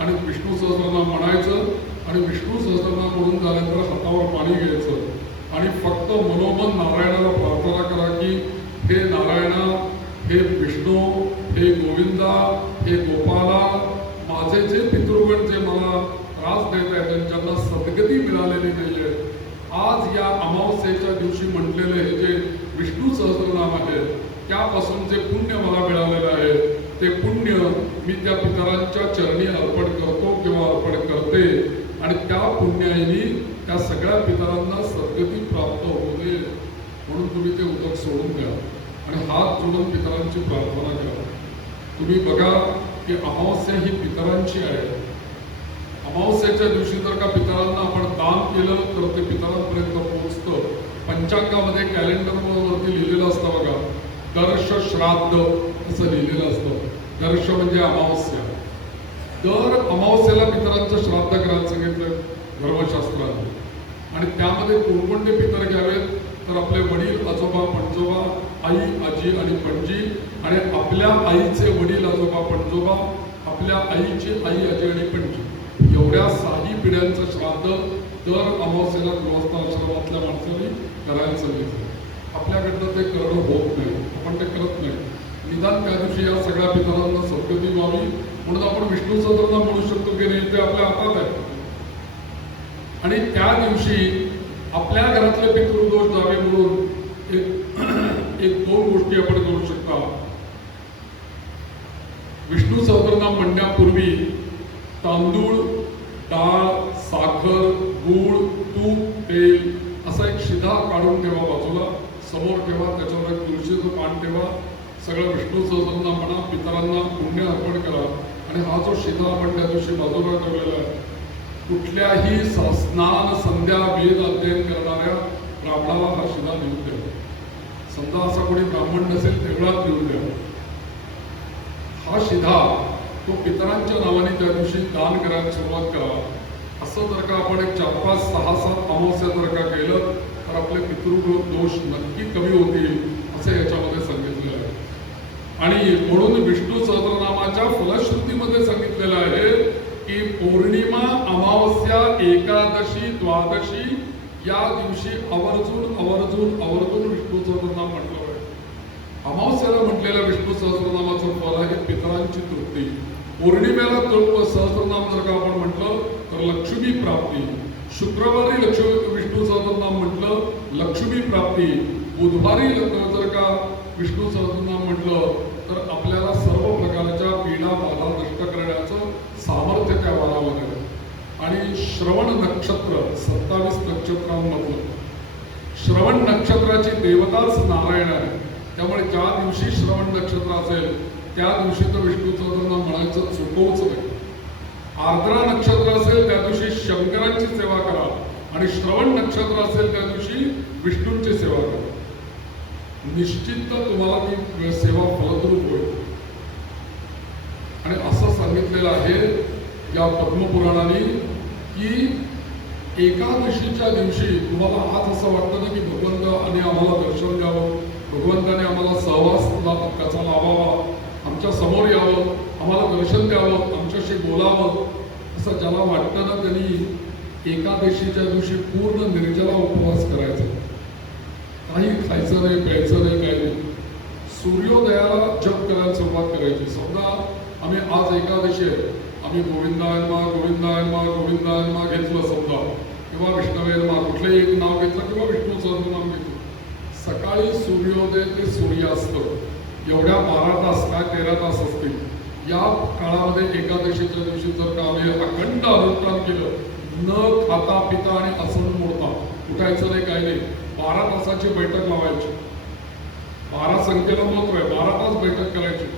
आणि विष्णू सहस्रनाम म्हणायचं. आणि विष्णू सहस्रनाम म्हणून झाल्यानंतर हातावर पाणी घ्यायचं आणि फक्त मनोमन नारायणाला प्रार्थना करा की हे नारायणा, हे विष्णू, हे गोविंदा, हे गोपाला, माझे जे पितृगण जे मला त्रास देत आहेत, ज्यांना सद्गती मिळालेली नाही आहे, आज या अमावस्येच्या दिवशी म्हटलेले हे जे विष्णू सहस्रनाम आहे त्यापासून जे पुण्य मला मिळालेलं आहे, ते पुण्य मी त्या पितरांच्या चरणी अर्पण करतो किंवा अर्पण करते. आणि त्या पुण्याईनी त्या सगळ्या पितरांना सद्गती प्राप्त होऊ दे, म्हणून तुम्ही ते उदक सोडून द्या. आणि हात जोडून पितरांची प्रार्थना करा. तुम्ही बघा की अमावस्या ही पितरांची आहे. अमावस्याच्या दिवशी जर का पितरांना आपण दान केलं तर ते पितरांपर्यंत पोहोचतं. पंचांगामध्ये कॅलेंडरवरती लिहिलेलं असतं बघा, दर्श श्राद्ध असं लिहिलेलं असतं. दर्श म्हणजे अमावस्या. दर अमावस्याला पितरांचं श्राद्ध करायला सांगितलं धर्मशास्त्राने. आणि त्यामध्ये कोणकोणते पितर घ्यावेत तर आपले वडील, आजोबा, पणजोबा, आई, आजी आणि पणजी, आणि आपल्या आईचे वडील, आजोबा, पणजोबा, आपल्या आईची आई, आजी आणि पणजी, एवढ्या 6 पिढ्यांचं श्राद्ध दर अमावस्याला गृहस्थाश्रमातल्या माणसांनी करायला सांगितलं. आपल्याकडनं ते करणं होत नाही, आपण ते करत नाही. निदान त्या दिवशी या सगळ्या पितरांना सद्गती व्हावी म्हणून आपण विष्णू सहस्त्रनाम म्हणू शकतो की नाही, ते आपल्या हातात आहे. आणि त्या दिवशी आपल्या घरातले पितृदोष जावे म्हणून एक 2 गोष्टी आपण करू शकता. विष्णू सहस्त्रनाम म्हणण्यापूर्वी तांदूळ, डाळ, साखर, गूळ, तूप, तेल असा एक शिधा काढून ठेवा, बाजूला समोर ठेवा. त्याच्यावर एक तुळशीचं पान ठेवा. सगळं विष्णू सहस्त्रनाम म्हणा, पितरांना पुण्य अर्पण करा. आणि हा जो शिधा आपण त्या दिवशी बाजूला ठेवलेला आहे, कुठल्याही स्नान, संध्या, वेद अध्ययन करणाऱ्या ब्राह्मणाला हा शिधा लिहून द्यावा. समजा असा कोणी ब्राह्मण नसेल तेवढाच लिहून द्यावा. हा शिधा तो पितरांच्या नावाने त्या दिवशी दान करायला सुरुवात करा. असं जर का आपण एक 4, 5, 6, 7 अमावस्या जर का केलं तर आपले पितृदोष नक्की कमी होतील असं याच्यामध्ये सांगितलेलं आहे. आणि म्हणून विष्णू सहस्त्रनामाच्या फलश्रुतीमध्ये सांगितलेलं आहे की पौर्णिमा, अमावस्या, एकादशी, द्वादशी या दिवशी आवर्जून विष्णू सहस्त्रनाम म्हटलं आहे. अमावस्याला म्हटलेल्या विष्णू सहस्त्रनामाचं फल आहे पितरांची तृप्ती. पौर्णिमेला सहस्त्रनाम जर का आपण म्हटलं तर लक्ष्मी प्राप्ती. शुक्रवारी विष्णू सहस्त्रनाम म्हटलं लक्ष्मी प्राप्ती. बुधवारी जर का विष्णू सहस्त्रनाम म्हटलं तर आपल्याला सर्व प्रकारच्या पीडा बाधा नष्ट करण्याचं सामर्थ्य त्या वारामध्ये आहे. आणि श्रवण नक्षत्र 27 नक्षत्रांमधलं श्रवण नक्षत्राची देवताच नारायण आहे. त्यामुळे ज्या दिवशी श्रवण नक्षत्र असेल त्या दिवशी तर विष्णू सहस्त्रनाम म्हणायचं चुकवूच नाही. आर्द्रा नक्षत्र असेल त्या दिवशी शंकरांची सेवा करा, आणि श्रवण नक्षत्र असेल त्या दिवशी विष्णूंची सेवा करा. निश्चित तुम्हाला ती सेवा फलद्रूप होईल. आणि असं सांगितलेलं आहे या पद्मपुराणाने की एकादशीच्या दिवशी तुम्हाला आज असं वाटतं ना की भगवंताने आम्हाला दर्शन द्यावं, भगवंताने आम्हाला सहवास त्याचा लावावा, आमच्या समोर यावं, आम्हाला दर्शन द्यावं, आमच्याशी बोलावं, असं ज्याला वाटतं ना त्यांनी एकादशीच्या दिवशी पूर्ण निर्जला उपवास करायचा. काही खायचं नाही, प्यायचं नाही, काही नाही. सूर्योदयाला जप करायला सुरुवात करायची. समजा आम्ही आज एकादशी आहे, आम्ही गोविंदाय नमः गोविंदाय नमः गोविंदाय नमः घेतलं समजा, किंवा विष्णवे नमः कुठलंही एक नाव घेतलं किंवा विष्णू सहस्त्रनाम घेतलं. सकाळी सूर्योदय ते सूर्यास्त एवढ्या 12 तास काय 13 तास असतील. या काळामध्ये एकादशीच्या दिवशी जर का आम्ही अखंड अनुष्ठान केलं, न खाता पिता आणि आसन मोडता, उठायचं नाही, काही नाही, 12 तासाची बैठक लावायची. 12 संख्येला महत्व आहे, 12 तास बैठक करायची.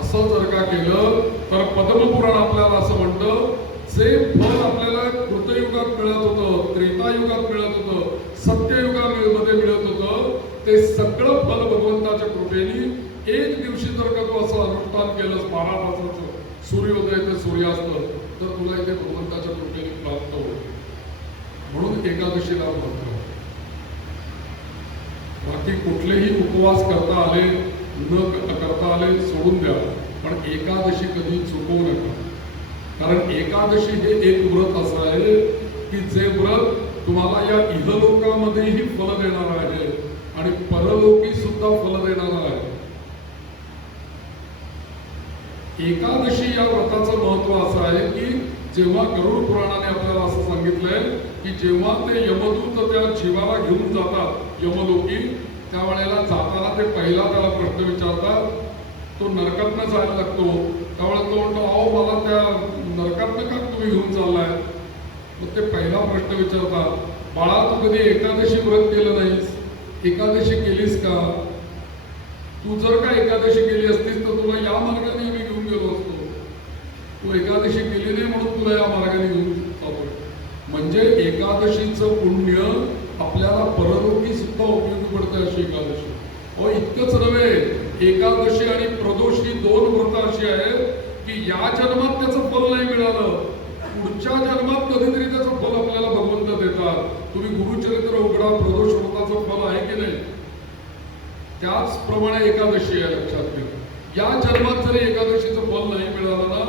असं जर का केलं तर पद्मपुराण आपल्याला असं म्हणतं, जे फल आपल्याला कृतयुगात मिळत होतं, त्रेतायुगात मिळत होतं, सत्ययुगामध्ये मिळत होतं, ते सगळं फल भगवंताच्या कृपेने एक दिवशी जर का तू असं अनुष्ठान केलंस 12 तासाचं, सूर्योदय ते सूर्यास्त, तर तुला इथे भगवंताच्या कृपेने प्राप्त होईल. म्हणून एकादशीला महत्व. बाकी कुठलेही उपवास करता आले न करता आले सोडून द्या, पण एकादशी कधी चुकवू नका. कारण एकादशी हे एक व्रत असं आहे की जे व्रत तुम्हाला या इहलोकामध्येही फल देणार आहे आणि परलोकी सुद्धा फल देणार आहे. एकादशी या व्रताचं महत्व असं आहे की जेव्हा गरुड पुराणाने आपल्याला असं सांगितलंय की जेव्हा ते यमदूत त्या जीवाला घेऊन जातात यमलोकी, त्यावेळेला जाताना ते पहिला त्याला प्रश्न विचारतात. तो नरकातनं जायला लागतो, त्यावेळेला तो म्हणतो, अहो मला त्या नरकातनं का तुम्ही घेऊन चाललाय? मग ते पहिला प्रश्न विचारतात, बाळा तू कधी एकादशी व्रत केलं नाहीस, एकादशी केलीस का? तू जर का एकादशी केली असतीस तर तुला या मार्गाने आम्ही घेऊन गेलो असतो. तू एकादशी केली नाही म्हणून तुला या मार्गाने घेऊन जातोय. म्हणजे एकादशीचं पुण्य आपल्याला परलोकी सुद्धा उपयोगी पडतं अशी एकादशी. इतकंच नव्हे, एकादशी आणि प्रदोष ही दोन व्रत अशी आहेत की या जन्मात त्याचं फल नाही मिळालं, पुढच्या जन्मात कधीतरी त्याचं फल आपल्याला भगवंत देतात. तुम्ही गुरुचरित्र उघडा, प्रदोष व्रताचं फल आहे की नाही? त्याचप्रमाणे एकादशी आहे, लक्षात घ्या. या जन्मात जरी एकादशीचं फल नाही मिळालं ना,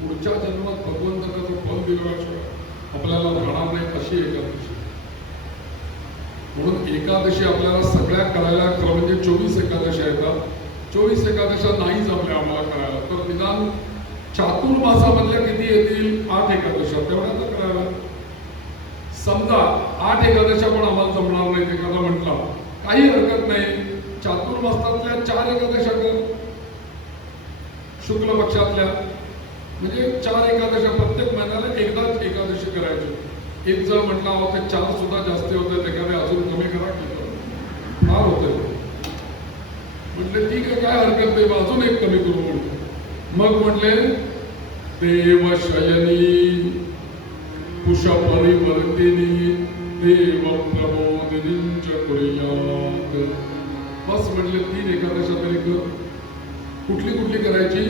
पुढच्या जन्मात भगवंत त्याचं फल दिल्याशिवाय आपल्याला राहणार नाही अशी एकादशी. म्हणून एकादशी आपल्याला सगळ्या करायला खरं म्हणजे 24 एकादशी आहेत. 24 एकादशा नाही जमल्या आम्हाला करायला तर निदान चातुर्मासामधल्या किती येतील? 8 एकादशा तेवढ्या तर करायला. समजा 8 एकादशा पण आम्हाला जमणार नाही एखादा म्हटला, काही हरकत नाही. चातुर्मासातल्या 4 एकादशा कर, शुक्ल पक्षातल्या, म्हणजे 4 एकादशा प्रत्येक महिन्याला एकदाच एकादशी करायची. एक जर म्हटला ते 4 सुद्धा जास्त होते, एखादे अजून कमी करा की फार होते. म्हटले ठीक आहे, काय हरकत नाही, अजून एक कमी करू म्हणतो. मग म्हटले देवशयनी कुशपरिवर्तिनी देव प्रबोधिनींच कुर्यात. बस म्हटले 3 एकादशा तरी कर. कुठली कुठली करायची?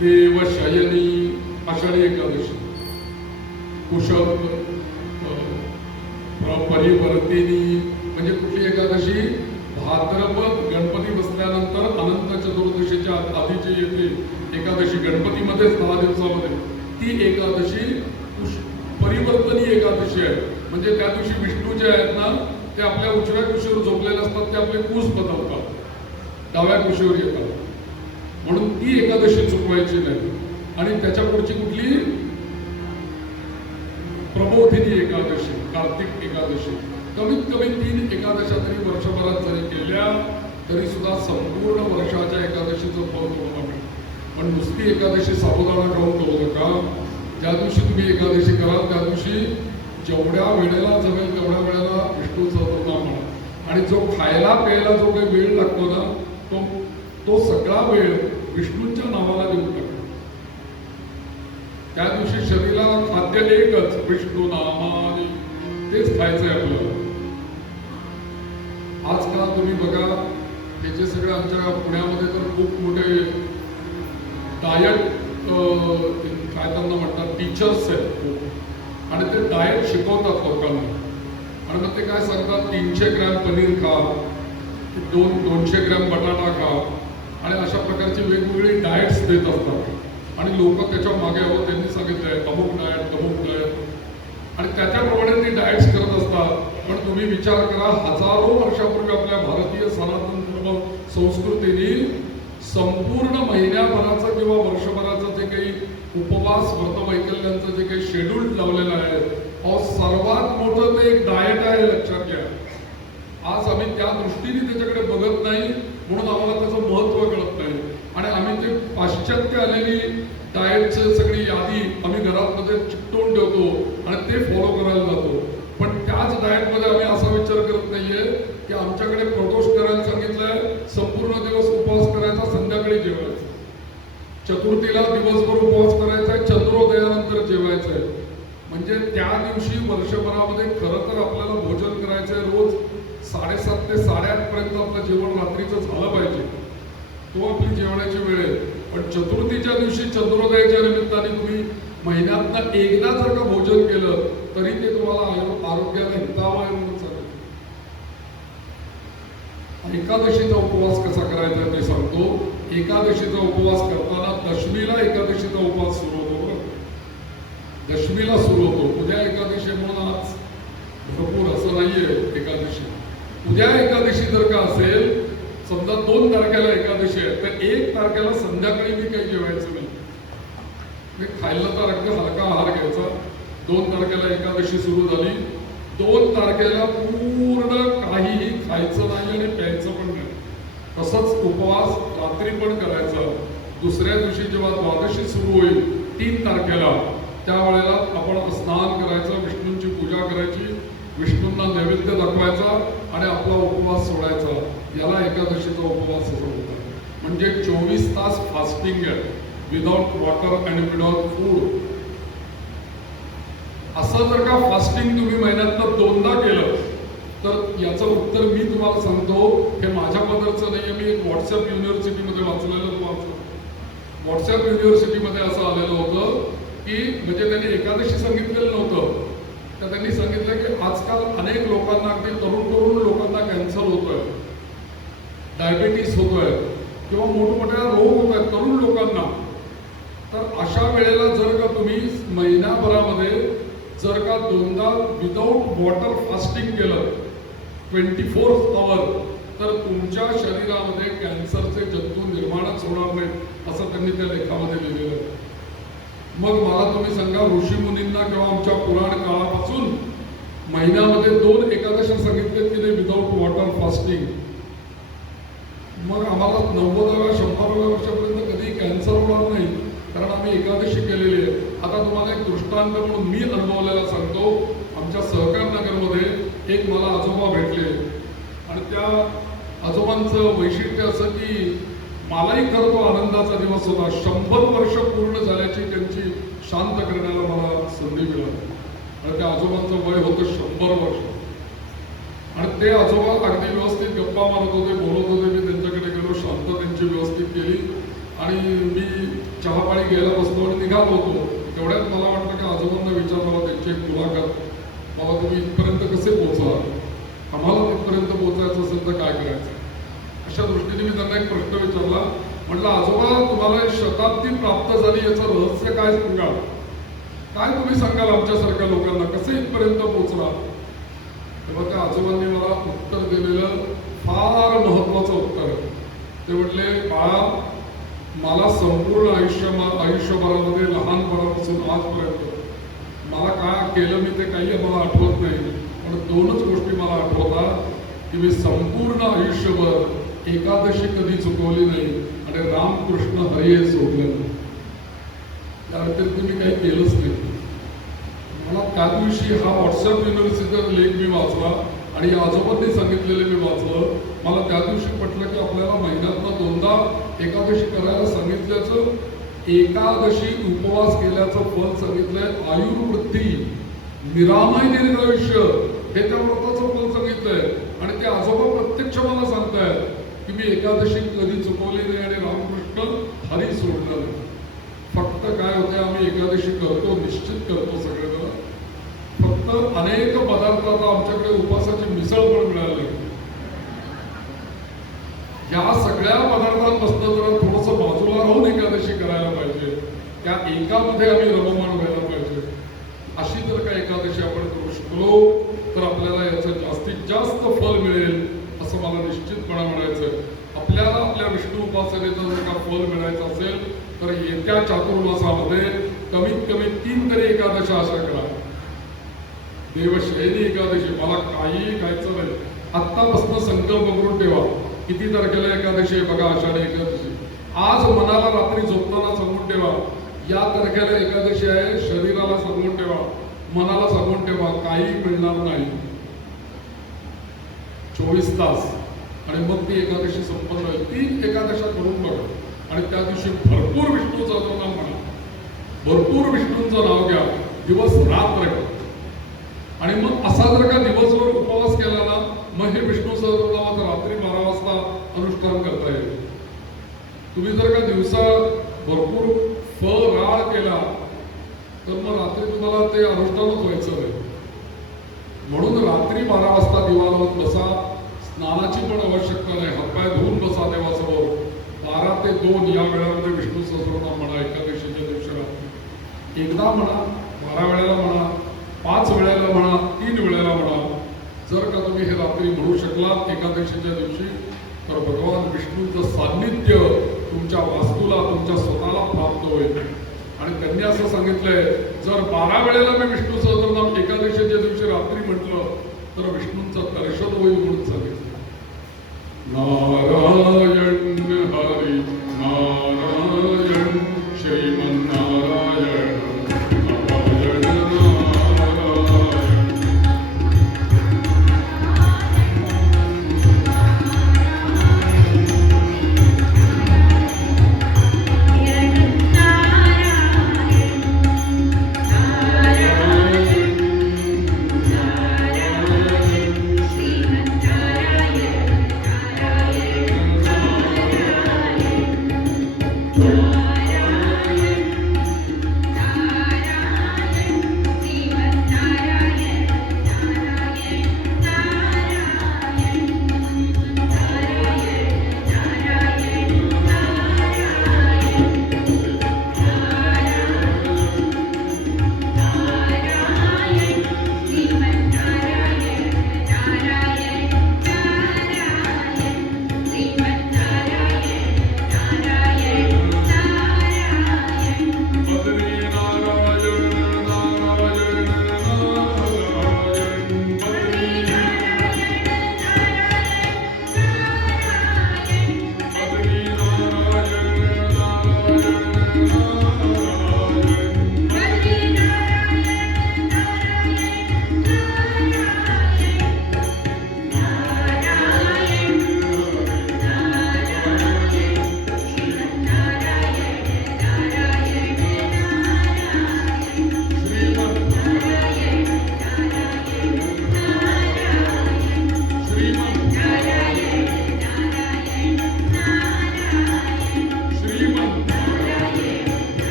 देवशयनी आषाढी एकादशी, कुशप परिवर्तिनी म्हणजे कुठली एकादशी? भाद्रपद गणपती बसल्यानंतर अनंत चतुर्दशीच्या आधीची येते एकादशी, गणपतीमध्येच 10 दिवसामध्ये. ती एकादशी परिवर्तनी एकादशी आहे. म्हणजे त्या दिवशी विष्णू जे आहेत ना, ते आपल्या उजव्या कुशीवर झोपलेले असतात, ते आपले कूस बदलतात, डाव्या कुशीवर येतात. म्हणून ती एकादशी चुकवायची नाही. आणि त्याच्या पुढची कुठली? प्रबोधिनी एकादशी, कार्तिक एकादशी. कमीत कमी 3 एकादशा तरी वर्षभरात जरी केल्या तरी सुद्धा संपूर्ण वर्षाच्या एकादशीचं फळ तुम्हाला मिळेल. पण नुसती एकादशी साबुदाणा खाऊन करू नका. ज्या दिवशी तुम्ही एकादशी कराल त्या दिवशी जेवढ्या वेळेला जमेल तेवढ्या वेळेला विष्णूचं नाम म्हणा. आणि जो खायला प्यायला जो काही वेळ लागतो ना, तो सगळा वेळ विष्णूंच्या नावाला देऊन टाका. त्या दिवशी शरीराला खाद्य एकच, विष्णू नामाने, तेच खायचंय आपल्याला. आजकाल तुम्ही बघा, हे जे सगळे आमच्या पुण्यामध्ये तर खूप मोठे डायट काय त्यांना म्हणतात टीचर्स आहेत आणि ते डायट शिकवतात लोकांना. आणि मग ते काय सांगतात, 300 ग्रॅम पनीर खा, 200 ग्रॅम बटाटा खा आणि अशा प्रकारची वेगवेगळी डाएट्स देत असतात. आणि लोक त्याच्या मागे हवं त्यांनी सांगितलंय अमुक डाएट आणि त्याच्याप्रमाणे ते डाएट्स करत असतात. पण तुम्ही विचार करा, हजारो वर्षापूर्वी आपल्या भारतीय सनातन धर्म संस्कृतीने संपूर्ण महिन्याभराचं किंवा वर्षभराचं जे काही उपवास व्रत वैकल्यांचं जे काही शेड्यूल लावलेलं आहे, सर्वात मोठं ते एक डाएट आहे, लक्षात घ्या. आज आम्ही त्या दृष्टीने त्याच्याकडे बघत नाही, म्हणून आम्हाला त्याचं महत्त्व कळत नाही. आणि आम्ही ते पाश्चात्य आलेली डाएटची सगळी यादी आम्ही घरामध्ये चिकटवून ठेवतो आणि ते फॉलो करायला जातो. पण त्याच डाएटमध्ये आम्ही असा विचार करत नाहीये की आमच्याकडे प्रदोष करायला सांगितलंय, संपूर्ण दिवस उपवास करायचा, संध्याकाळी जेवायचं. चतुर्थीला दिवसभर उपवास करायचा आहे, चंद्रोदयानंतर जेवायचं आहे. म्हणजे त्या दिवशी वर्षभरामध्ये खरं तर आपल्याला भोजन करायचं आहे. रोज 7:30 ते 8:30 पर्यंत आपलं जेवण रात्रीचं झालं पाहिजे, तो आपली जेवणाची वेळ आहे. पण चतुर्थीच्या दिवशी चंद्रोदयाच्या निमित्ताने तुम्ही महिन्यातनं एकदा जर का भोजन केलं तरी ते तुम्हाला आरोग्याला हितावह आहे म्हणून सांगतो. एकादशीचा उपवास कसा करायचा ते सांगतो. एकादशीचा उपवास करताना दशमीला एकादशीचा उपवास सुरू होतो. दशमीला सुरू होतो. उद्या एकादशी म्हणून आज भरपूर असं नाहीये एकादशी. उद्या एकादशी जर का असेल, समजा 2 तारखेला एकादशी आहे, तर 1 तारखेला संध्याकाळी मी काही जेवायचं नाही. मी खायला तर अगदी हलका आहार घ्यायचा. 2 तारखेला एकादशी सुरू झाली, 2 तारखेला पूर्ण काहीही खायचं नाही आणि प्यायचं पण नाही. तसंच उपवास रात्री पण करायचा. दुसऱ्या दिवशी जेव्हा द्वादशी सुरू होईल 3 तारखेला, त्यावेळेला आपण स्नान करायचं, विष्णूंची पूजा करायची, विष्णूंना नैवेद्य दाखवायचा आणि आपला उपवास सोडायचा. याला एकादशीचा उपवास असं होता. म्हणजे 24 तास फास्टिंग आहे, without water and without food. असं जर का फास्टिंग तुम्ही महिन्यातनं 2दा केलं तर याचं उत्तर मी तुम्हाला सांगतो, हे माझ्या पदरचं नाही आहे. मी एक व्हॉट्सअप युनिव्हर्सिटीमध्ये वाचलेलं व्हॉट्सअप युनिव्हर्सिटीमध्ये असं आलेलं होतं की म्हणजे त्यांनी एकादशी सांगितलेलं नव्हतं, तर त्यांनी सांगितलं की आजकाल अनेक लोकांना, अगदी तरुण लोकांना कॅन्सर होतोय, डायबिटीस होतोय किंवा मोठमोठ्या रोग होत आहेत तरुण लोकांना. तर अशा वेळेला जर का तुम्ही महिनाभरामध्ये जर का 2दा विदाऊट वॉटर फास्टिंग केलं 24 आवर, तर तुमच्या शरीरामध्ये कॅन्सरचे जंतू निर्माणच होणार नाहीत, असं त्यांनी त्या लेखामध्ये लिहिलेलं आहे. मग मला तुम्ही सांगा, ऋषीमुनींना किंवा आमच्या पुराण काळापासून महिन्यामध्ये 2 एकादशी सांगितले की नाही विदाऊट वॉटर फास्टिंग. मग आम्हाला 90व्या 100व्या वर्षापर्यंत कधी कॅन्सर होणार नाही, कारण आम्ही एकादशी केलेली आहे. आता तुम्हाला एक दृष्टांत म्हणून मी अनुभवलेला सांगतो. आमच्या सहकार नगरमध्ये एक मला आजोबा भेटले आणि त्या आजोबांचं वैशिष्ट्य असं की मलाही खरं तो आनंदाचा दिवस होता. 100 वर्ष पूर्ण झाल्याची त्यांची शांत करण्याला मला संधी मिळाली आणि त्या आजोबांचं वय होतं 100 वर्ष. आणि ते आजोबा अगदी व्यवस्थित गप्पा मारत होते, बोलत होते. मी त्यांच्याकडे गेलो, शांत त्यांची व्यवस्थित केली आणि मी चहापाणी घ्यायला बसलो आणि निघालो होतो. तेवढ्यात मला वाटतं की आजोबांना विचारलं त्यांची एक मुलाखत, बाबा तुम्ही इथपर्यंत कसे पोहोचला, आम्हाला तिथपर्यंत पोहोचायचं असेल तर काय करायचं. अशा दृष्टीने मी त्यांना एक प्रश्न विचारला. म्हटलं आजोबा, तुम्हाला शताब्दी प्राप्त झाली याचं रहस्य काय सांगाल, काय तुम्ही सांगाल आमच्यासारख्या लोकांना, कसे इथपर्यंत पोहोचला. तेव्हा त्या आजोबांनी मला उत्तर दिलेलं फार महत्वाचं उत्तर. ते म्हटले, बाळा, मला संपूर्ण आयुष्यभरामध्ये लहानपणापासून आजपर्यंत मला काय केलं मी ते काही मला आठवत नाही, पण 2च गोष्टी मला आठवतात की मी संपूर्ण आयुष्यभर एकादशी कधी चुकवली नाही आणि रामकृष्ण हरी हे सोडलं नाही. त्या व्यतिरिक्त मी काही केलंच नाही. मला त्या दिवशी हा व्हॉट्सअप युनिव्हर्सिटीचा लेख मी वाचला आणि आजोबांनी सांगितलेलं मी वाचलं. मला त्या दिवशी पटलं की आपल्याला महिन्यातनं 2दा एकादशी करायला सांगितल्याचं, एकादशी उपवास केल्याचं फल सांगितलंय, आयुर्वृद्धी, निरामय दीर्घायुष्य, हे त्या व्रताचं फल सांगितलंय. आणि ते आजोबा प्रत्यक्ष मला सांगतायत की मी एकादशी कधी चुकवली नाही आणि रामकृष्ण हरी सोडलं नाही. फक्त काय होते, आम्ही एकादशी करतो, निश्चित करतो सगळेजण, फक्त अनेक पदार्थ आता आमच्याकडे उपासाची मिसळ पण मिळाली. या सगळ्या पदार्थांपासून जरा थोडंसं बाजूला राहून एकादशी करायला पाहिजे. त्या एकामध्ये आम्ही रममाण व्हायला पाहिजे. अशी जर का एकादशी आपण करू शकलो तर आपल्याला याचं जास्तीत जास्त फल मिळेल असं मला निश्चितपणे म्हणायचं. आपल्याला आपल्या विष्णू उपासनेचं जर का फल मिळायचं असेल तर येत्या चातुर्मासामध्ये कमीत कमी 3 तरी एकादशी अशा करा. देवशयनी एकादशी, मला काही खायचं नाही, आत्तापासून संकल्प करून ठेवा. किती तारखेला एकादशी आहे बघा, आषाढी एकादशी. आज मनाला रात्री झोपताना सांगून ठेवा, या तारखेला एकादशी आहे. शरीराला सांगून ठेवा, मनाला सांगून ठेवा, काही मिळणार नाही 24 तास. आणि मग ती एकादशी संपन्न होईल. 3 एकादशा करून बघा आणि त्या दिवशी भरपूर विष्णूचं नाव म्हणा, भरपूर विष्णूंचं नाव घ्या, दिवस रात्र. आणि मग असा जर का दिवसभर उपवास केला ना, मग हे विष्णू सहस्रनामाचं रात्री 12 वाजता अनुष्ठान करता येईल. तुम्ही जर का दिवसा भरपूर फराळ केला तर मग रात्री तुम्हाला ते अनुष्ठानच व्हायचं नाही. म्हणून रात्री 12 वाजता दिवा लावत बसा. स्नानाची पण आवश्यकता नाही, हातपाय धुवून बसा देवासमोर. 12 ते 2 या वेळामध्ये विष्णू सहस्रनाम म्हणा. एकादशीच्या दिवशी रात्री एकदा म्हणा, 12 वेळेला म्हणा, 5 वेळेला म्हणा, 3 वेळेला म्हणा. जर का तुम्ही हे रात्री म्हणू शकलात एकादशीच्या दिवशी तर भगवान विष्णूंचं सान्निध्य तुमच्या वास्तूला, तुमच्या स्वतःला प्राप्त होईल. आणि त्यांनी असं सांगितलंय, जर 12 वेळेला मी विष्णू सहस्रनाम एकादशीच्या दिवशी रात्री म्हटलं तर विष्णूंचं दर्शन होईल म्हणून सांगितलं. नारायण हरी नारायण श्रीमन्नारायण.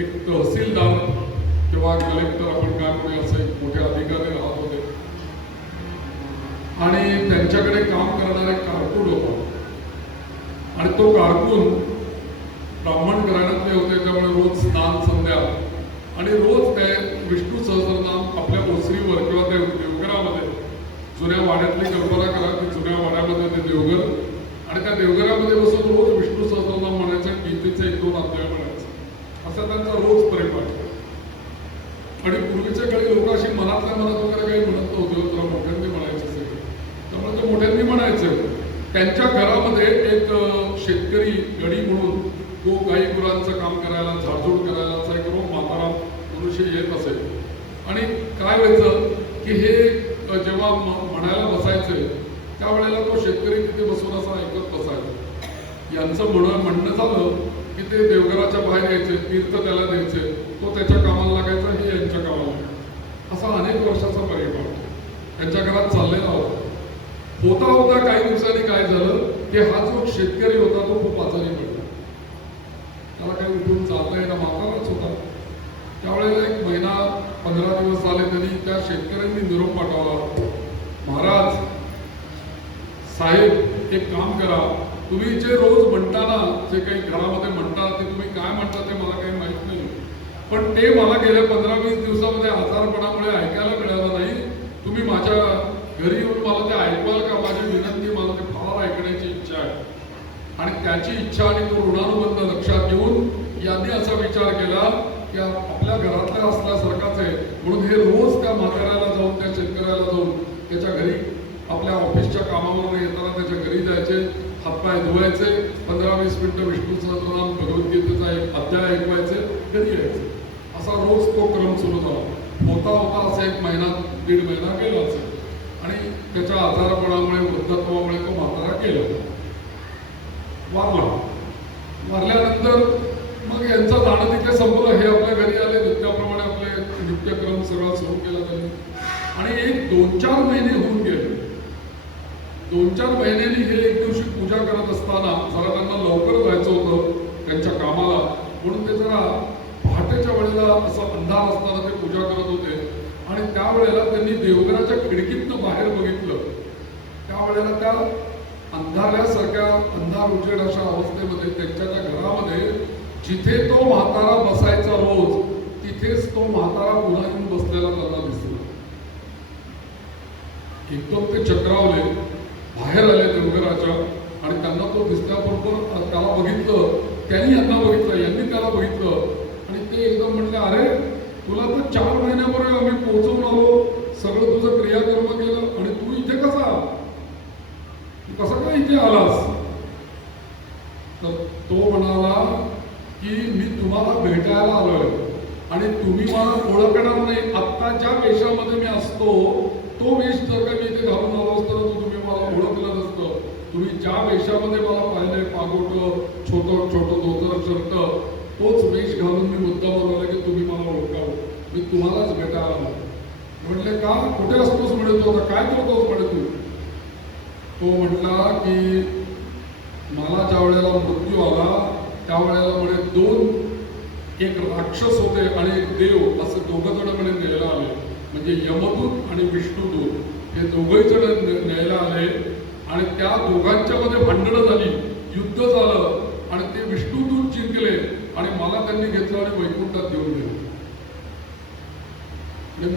एक तहसीलदार किंवा कलेक्टर आपण काय म्हणूया असे एक मोठे अधिकारी राहत होते आणि त्यांच्याकडे काम करणारा एक कारकून होता आणि तो कारकून ब्राह्मण घराण्यातले होते, त्यामुळे रोज स्नान संध्या आणि रोज ते विष्णू सहस्रनाम आपल्या ओसरीवर किंवा त्या देवघरामध्ये, जुन्या वाड्यातली कल्पना करा की जुन्या वाड्यामध्ये ते देवघर आणि त्या देवघरामध्ये बसून रोज विष्णू सहस्रनाम म्हणायचं, गीतेचे 1-2 अध्याय म्हणायचं, असा त्यांचा रोज परिपाठ. आणि पूर्वीच्या काळी लोक अशी मनातल्या मनात वगैरे काही म्हणत नव्हते, तुला मोठ्यांनी म्हणायचे सगळे, त्यामुळे ते मोठ्यांनी म्हणायचं. त्यांच्या घरामध्ये एक शेतकरी गडी म्हणून तो गाई गुरांचं काम करायला, झाडझूड करायला असा एक रोज म्हातारा मनुष्य येत असेल. आणि काय व्हायचं की हे जेव्हा म्हणायला बसायचे त्यावेळेला तो शेतकरी तिथे बसून असा ऐकत बसायचा. यांचं म्हणणं झालं की ते देवघराच्या बाहेर यायचे, तीर्थ त्याला द्यायचे, तो त्याच्या कामाला लागायचा, हे यांच्या कामाला. असा अनेक वर्षाचा परिपाठ त्यांच्या घरात चाललेला होता. होता होता काही दिवसांनी काय झालं की हा जो शेतकरी होता तो खूप आजारी पडला. त्याला काही उठून चालता येणं, म्हाताराच होता. त्यावेळेला 1 महिना 15 दिवस झाले त्यांनी त्या शेतकऱ्यांनी निरोप पाठवला, महाराज साहेब एक काम करा, तुम्ही जे रोज म्हणता ना, जे काही घरामध्ये म्हणता ते तुम्ही काय म्हणता ते मला काही माहित नाही, पण ते मला गेल्या 15-20 दिवसामध्ये आजारपणामुळे ऐकायला मिळालं नाही. तुम्ही माझ्या घरी येऊन मला ते ऐकवाल का? माझी विनंती, मला ते फार ऐकण्याची इच्छा आहे. आणि त्याची इच्छा आणि तो ऋणानुबंध लक्षात घेऊन यांनी असा विचार केला की आपल्या घरातल्या असल्यासारखाच आहे म्हणून हे रोज त्या म्हाताऱ्याला जाऊन, त्या शेतकऱ्याला जाऊन त्याच्या घरी आपल्या ऑफिसच्या कामावर येताना त्याच्या घरी जायचे, हातपाय धुवायचे, 15-20 मिनिटं विष्णू सहस्रनाम भगवद्गीतेचा एक अध्याय ऐकवायचे, घरी यायचे. असा रोज तो क्रम सुरू झाला. होता होता असा 1 महिना 1.5 महिना गेला असेल आणि त्याच्या आजारपणामुळे, वृद्धत्वामुळे तो म्हातारा गेला, वारला. वारल्यानंतर मग यांचं जाणं तिथे संपलं. हे आपल्या घरी आले, नित्याप्रमाणे आपले नित्यक्रम सगळा सुरू केला त्यांनी. आणि एक 2-4 महिने होऊन गेले. 2-4 महिन्यांनी हे एक दिवशी पूजा करत असताना जरा त्यांना लवकर जायचं होतं त्यांच्या कामाला, म्हणून ते जरा पहाटेच्या वेळेला असं अंधार असताना ते पूजा करत होते. आणि त्यावेळेला त्यांनी देवघराच्या खिडकीतनं बाहेर बघितलं. त्यावेळेला त्या अंधाऱ्यासारख्या, अंधार उजेड अशा अवस्थेमध्ये त्यांच्या त्या घरामध्ये जिथे तो म्हातारा बसायचा रोज, तिथेच तो म्हातारा पुन्हा येऊन बसलेला त्यांना दिसला. एकदम ते चक्रावले, बाहेर आले देवघराच्या आणि त्यांना तो दिसल्याबरोबर त्याला बघितलं, त्यांनी यांना बघितलं, यांनी त्याला बघितलं आणि ते एकदम म्हटले, अरे तुला तर 4 महिन्यापूर्वी आम्ही पोहोचवून आलो, सगळं तुझं क्रियाकर्म केलं आणि तू इथे कसा काय इथे आलास? तर तो म्हणाला की मी तुम्हाला भेटायला आलोय आणि तुम्ही मला ओळखणार नाही. आत्ता ज्या वेशामध्ये मी असतो तो वेश जर का मी इथे घालून आलो असतो तर तुम्ही मला ओळखलं नसतं. तुम्ही ज्या वेशामध्ये मला पाहिले, पागोट, छोटं धोतर शर्ट, तोच वेश घालून मी मुद्दाम बोलवला की तुम्ही मला ओळखावं, मी तुम्हालाच भेटायला आलो. म्हटले का? कुठे असतोस म्हणे तो, काय करतोस म्हणे तू? तो म्हटला की मला ज्या वेळेला मृत्यू आला त्यावेळेला म्हणे 2 एक राक्षस होते आणि एक देव, असे 2 जण म्हणे न्यायला आले. म्हणजे यमदूत आणि विष्णुदूत, हे 2घही जण न्यायला आले आणि त्या दोघांच्या मध्ये भांडणं झाली, युद्ध झालं आणि ते विष्णुदूत जिंकले आणि मला त्यांनी घेतलं आणि वैकुंठात घेऊन गेले.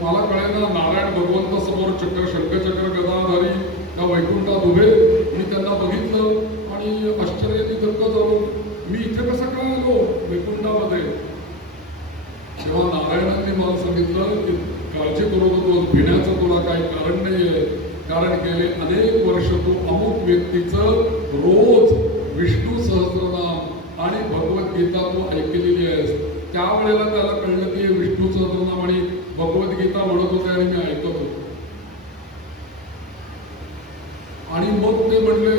मला कळेना, नारायण भगवंत समोर शंखचक्र गदाधारी त्या वैकुंठात उभे, मी त्यांना बघितलं आणि आश्चर्याने धक्का झालो, मी इथे कसं काय आलो वैकुंठामध्ये? तेव्हा नारायणांनी मला सांगितलं की काळजी करू नको, भिण्याचं तुला काही कारण नाहीये, कारण गेले अनेक वर्ष तू अमुक व्यक्तीचं रोज विष्णू सहस्रनाम आणि भगवद्गीता तू ऐकलेली आहेस. त्यावेळेला त्याला कळलं की विष्णू सहस्रनाम आणि भगवद्गीता म्हणत होते आणि मी ऐकत होतो. आणि मग ते म्हणले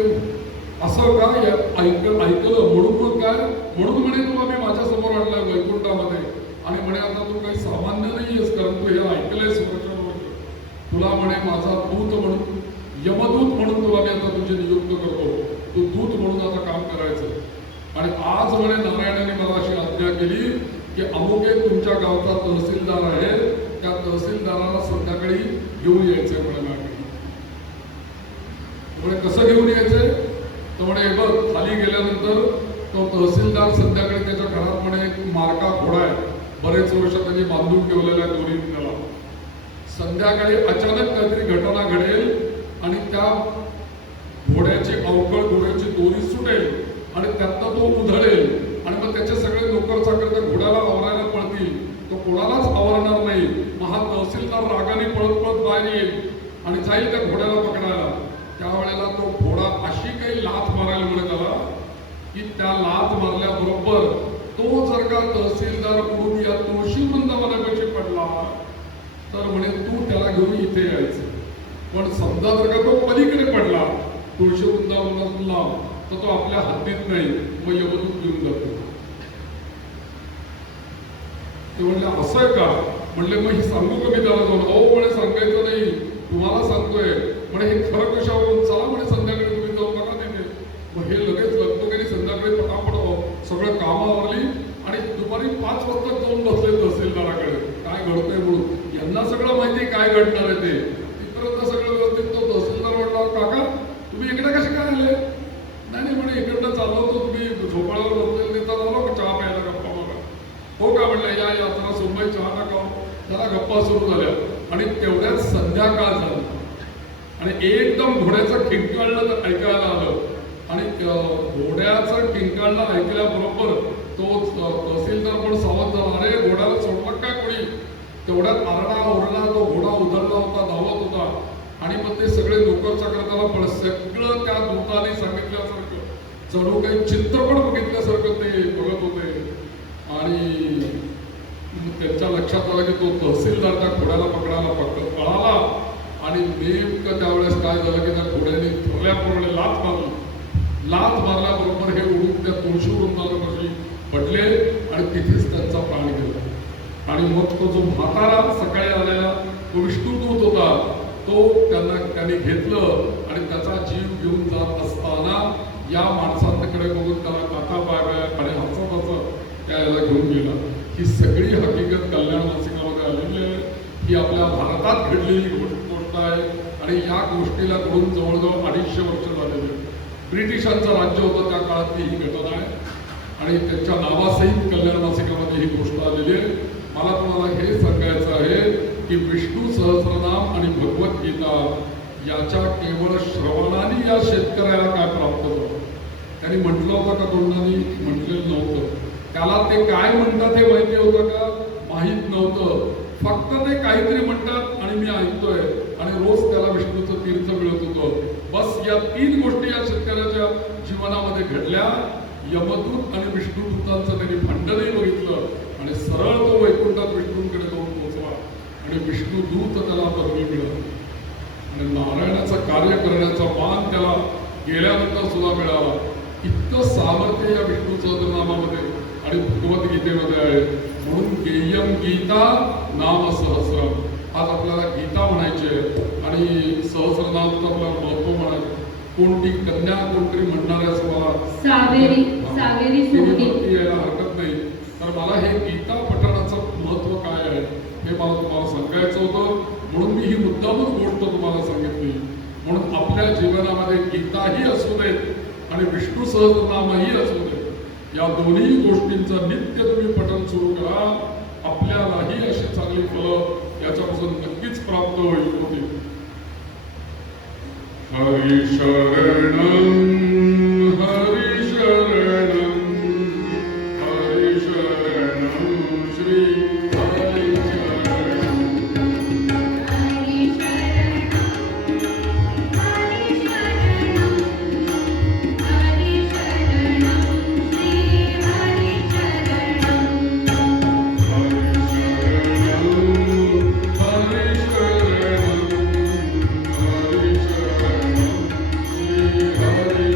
असं काय ऐकलं म्हणून मग काय, म्हणून म्हणे तुला मी माझ्या समोर आणलाय वैकुंठामध्ये आणि म्हणे आता तू काही सामान्य नाहीयेस, कारण तू हे ऐकलंयस वर्षानुवर्ष, तुला म्हणे माझा दूत म्हणून, यमदूत म्हणून तुला मी आता तुझी नियुक्त करतो, तू दूत म्हणून आता काम करायचं. आणि आज म्हणे नारायणाने मला अशी आज्ञा केली की अमुक एक तुमच्या गावचा तहसीलदार आहे, त्या तहसीलदाराला संध्याकाळी घेऊन यायचंय म्हणे मागे. त्यामुळे कसं घेऊन यायचंय तर म्हणे बघ खाली गेल्यानंतर तो तहसीलदार संध्याकाळी त्याच्या घरात म्हणे एक मार्का घोडा आहे, बरेच वर्ष त्यांनी बांधून ठेवलेला आहे दोरीत त्याला. संध्याकाळी अचानक काहीतरी घटना घडेल आणि त्या घोड्याची अवकळ घोड्याची दोरी सुटेल आणि त्यातनं तो उधळेल आणि मग त्याचे सगळे नोकर चाकर त्या घोड्याला आवरायला पळतील. तो कोणालाच आवरणार नाही. मग हा तहसीलदार रागाने पळत पळत बाहेर येईल आणि जाईल त्या घोड्याला पकडायला. त्यावेळेला तो घोडा अशी काही लाथ मारायला म्हणे त्याला की त्या लाथ मारल्याबरोबर तो जर का तहसीलदार उडून या तुळशी वृंदावनापाशी पडला तर म्हणे तू त्याला घेऊन इथे यायचं. पण समजा जर का तो पलीकडे पडला तुळशी वृंदावनातला तर तो आपल्या हद्दीत नाही, मग यमदूत घेऊन जातो. ते म्हणले असं आहे का? म्हणले मग ही सांगू का मी त्याला जाऊन? अहो म्हणे सांगायचं नाही, तुम्हाला सांगतोय. म्हणे हे खरं कशावरून? चला म्हणे संध्याकाळी तुम्ही जाऊन बघा तिथे. मग हे लगेच लगतो गेली संध्याकाळी पटापट सगळं कामावरली आणि दुपारी 5 वाजता जाऊन बसले तहसीलदाराकडे काय घडतंय म्हणून. यांना सगळं माहिती काय घडणार आहे ते. तिथपर्यंत सगळं व्यवस्थित. तो तहसीलदार म्हटला काका तुम्ही इकडे कसे काय आले? नाही म्हणे इकडनं चाललो होतो, तुम्ही झोपाळ्यावर बसलेले तिथं झालो का चहा प्यायला गप्पा बघा. हो का म्हणलं या यात्रा सोमवारी चहा टाकाव. त्याला गप्पा सुरू झाल्या आणि तेवढ्यात संध्याकाळ झाली आणि एकदम घोड्याचं किंकाळणं ऐकायला आलं आणि घोड्याचं किंकाळणं ऐकल्याबरोबर तो तहसीलदार पण सावध झाला. अरे घोड्याला सोडलं काय कोणी? तेवढ्यात आरडा ओरडा, तो घोडा उधळला होता, धावत होता आणि मग ते सगळे नोकर चाकर त्याला पण सगळं त्या दूताने सांगितल्यासारखं जणू काही चित्रपट बघितल्यासारखं ते बघत होते. आणि त्यांच्या लक्षात आलं की तो तहसीलदार त्या घोड्याला पकडायला पळाला आणि नेमकं त्यावेळेस काय झालं की त्या घोड्याने ठरल्याप्रमाणे लाथ मारली. लाथ मारल्याबरोबर हे उडून त्या तुळशी वृंदावनापाशी पडले आणि तिथेच त्यांचा प्राण गेला. आणि मग तो जो म्हातारा सकाळी आलेला तो विष्णुदूत होता तो त्याने घेतलं आणि त्याचा जीव घेऊन जात असताना या माणसांकडे बघून त्याला काका पाय आणि हसत त्याला घेऊन गेला. ही सगळी हकीकत कल्याण मासिकामध्ये आलेली आहे. ही आपल्या भारतात घडलेली गोष्ट आहे आणि या गोष्टीला घडून जवळजवळ 250 वर्ष झालेली आहे. ब्रिटिशांचं राज्य होतं त्या काळातली ही घटना आहे आणि त्यांच्या नावासहित कल्याण मासिकामध्ये ही गोष्ट आलेली आहे. मला तुम्हाला हे सांगायचं आहे की विष्णू सहस्रनाम आणि भगवद्गीता याच्या केवळ श्रवणाने या शेतकऱ्याला काय प्राप्त होतं? त्यांनी म्हटलं होतं का तोंडाने? म्हटलेलं नव्हतं. त्याला ते काय म्हणतात हे माहिती होतं का? माहीत नव्हतं. फक्त ते काहीतरी म्हणतात आणि मी ऐकतोय आणि रोज त्याला विष्णूचं तीर्थ मिळत होतं. बस या 3 गोष्टी या शेतकऱ्याच्या जीवनामध्ये घडल्या. यमदूत आणि विष्णुदूतांचं त्यांनी भांडणही बघितलं आणि सरळ तो वैकुंठात विष्णूंकडे जाऊन पोहोचला आणि विष्णुदूत त्याला पदवी मिळाली आणि नारायणाचं कार्य करण्याचा मान त्याला गेल्यानंतर सुद्धा मिळाला. इतकं सामर्थ्य या विष्णू सहस्रनामामध्ये आणि भगवद्गीतेमध्ये आहे. म्हणून गेयम गीता नाम सहस्रम. आज आपल्याला गीता म्हणायची आहे आणि सहस्रनामचं आपल्याला महत्व म्हणायचं. कोणती कन्या कोणतरी म्हणणार आहे असं मला सावेरी यायला हरकत नाही. तर मला हे गीता पठणाचं महत्व काय आहे हे मला तुम्हाला सांगायचं होतं. म्हणून मी ही मुद्दामच गोष्ट तुम्हाला सांगितली. म्हणून आपल्या जीवनामध्ये गीताही असू देत आणि विष्णू सहस्रनामही असू देत. या दोन्ही गोष्टींचं नित्य तुम्ही पठण सुरू करा. आपल्यालाही अशी चांगली फलं याच्यापासून नक्कीच प्राप्त होतील. हरी शरणं हरी शरणं हरी शरणं श्री हरी शरणं हरी शरणं हरी शरणं हरी शरणं श्री हरी शरणं हरी शरणं हरी शरणं हरी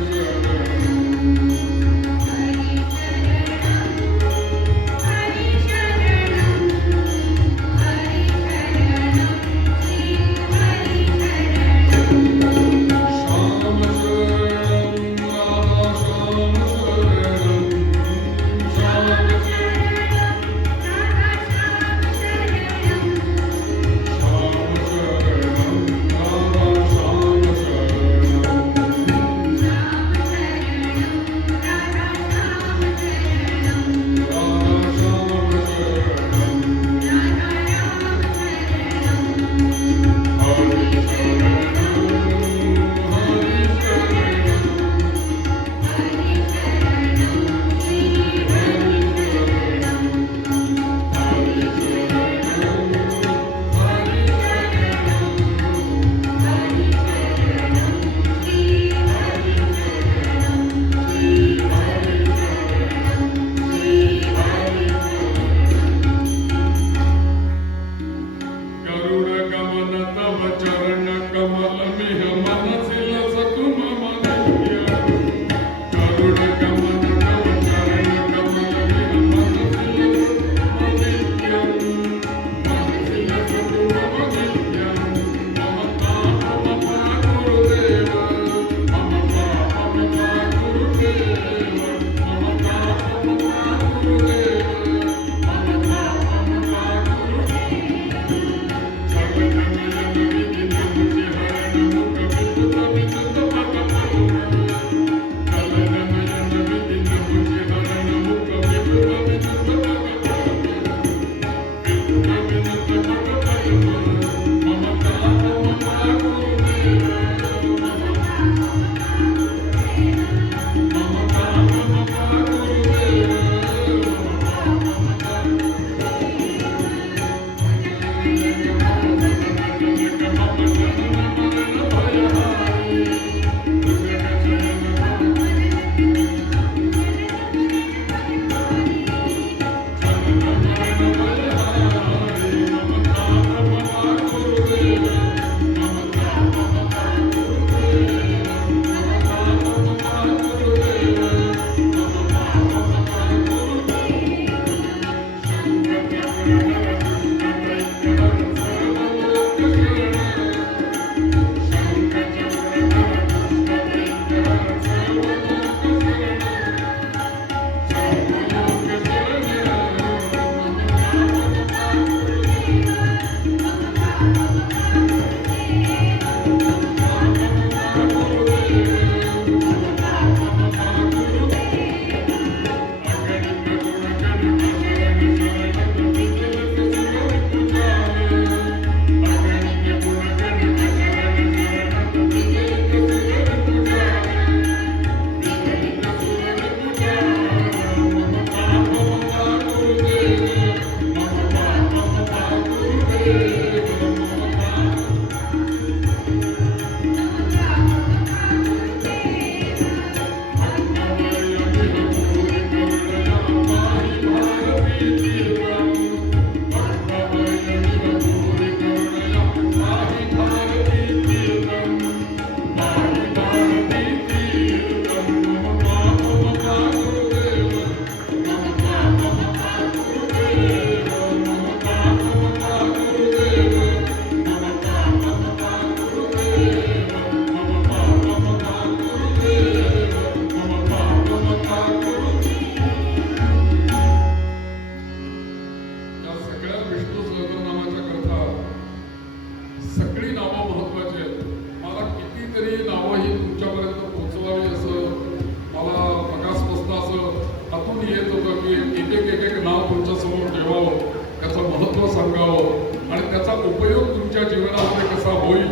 एक नाव तुमच्या समोर ठेवावं, त्याचं महत्त्व सांगावं आणि त्याचा उपयोग तुमच्या जीवनामध्ये कसा होईल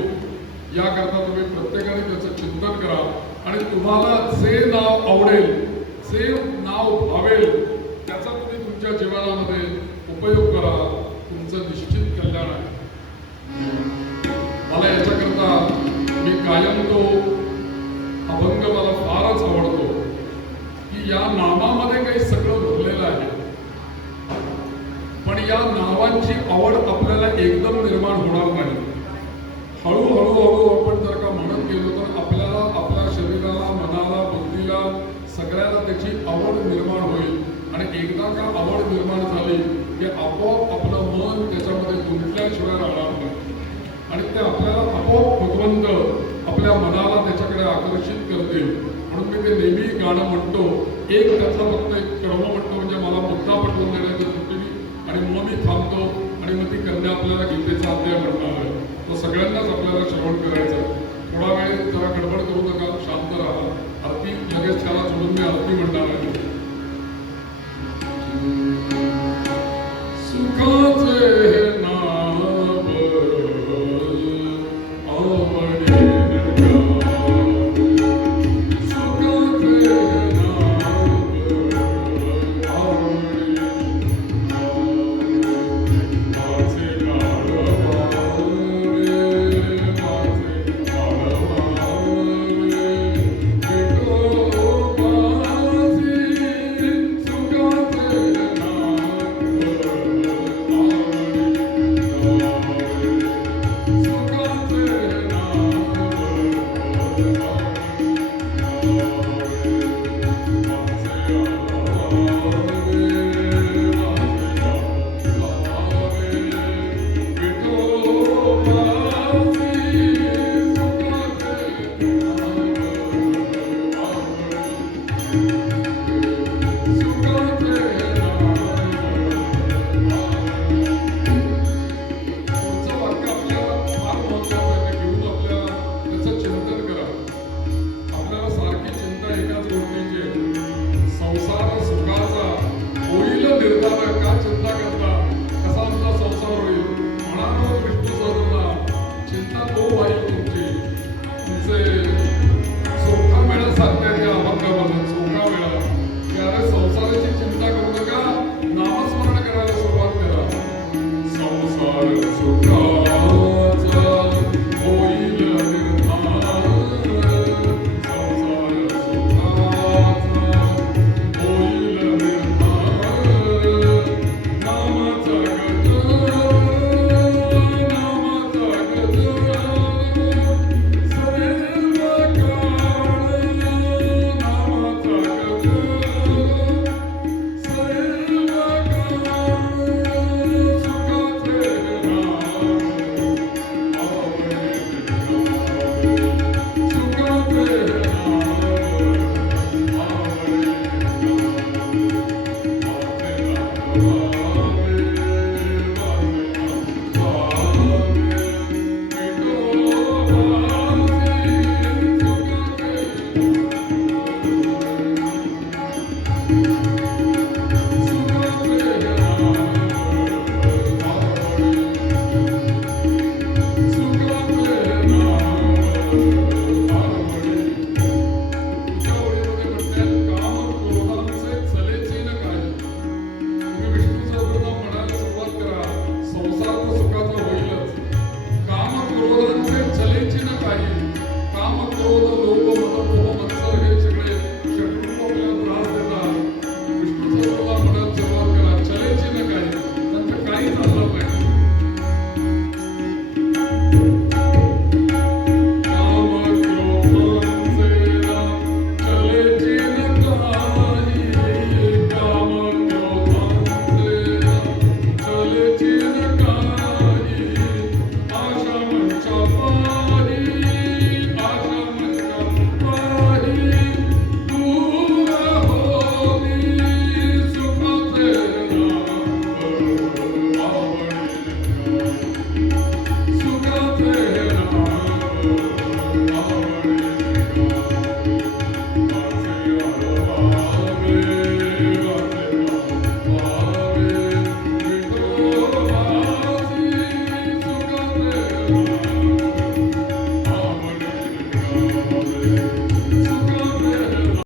याकरता तुम्ही प्रत्येकाने त्याचं चिंतन करा आणि तुम्हाला जे नाव आवडेल, जे नाव भावेल त्याचा तुम्ही तुमच्या जीवनामध्ये उपयोग करा. तुमचं निश्चित कल्याण आहे. मला याच्याकरता मी कायम तो अभंग मला फारच आवडतो की या नामामध्ये काही सगळं भरलेलं आहे, पण या नावांची आवड आपल्याला एकदम निर्माण होणार नाही. हळूहळू आपण जर का म्हणत गेलो तर आपल्याला आपल्या शरीराला, मनाला, बुद्धीला सगळ्याला त्याची आवड निर्माण होईल आणि एकदा का आवड निर्माण झाली की आपोआप आपलं मन त्याच्यामध्ये गुंतल्याशिवाय राहणार नाही आणि ते आपल्याला आपोआप भगवंत आपल्या मनाला त्याच्याकडे आकर्षित करते. म्हणून मी ते नेहमी गाणं म्हणतो. एक त्याचा फक्त एक क्रम म्हणतो, म्हणजे मला मुद्दा पटवून देण्याची सुट्टी आणि मग मी थांबतो आणि मग ती कन्या आपल्याला गीतेचा अध्याय म्हणणार आहे. तो सगळ्यांनाच आपल्याला श्रवण करायचा आहे. थोडा वेळ जरा गडबड करू नका, शांत राहा. आरती लगेच त्याला सोडून मी आरती म्हणणार आहे. सुखाचे नाव सुरुवात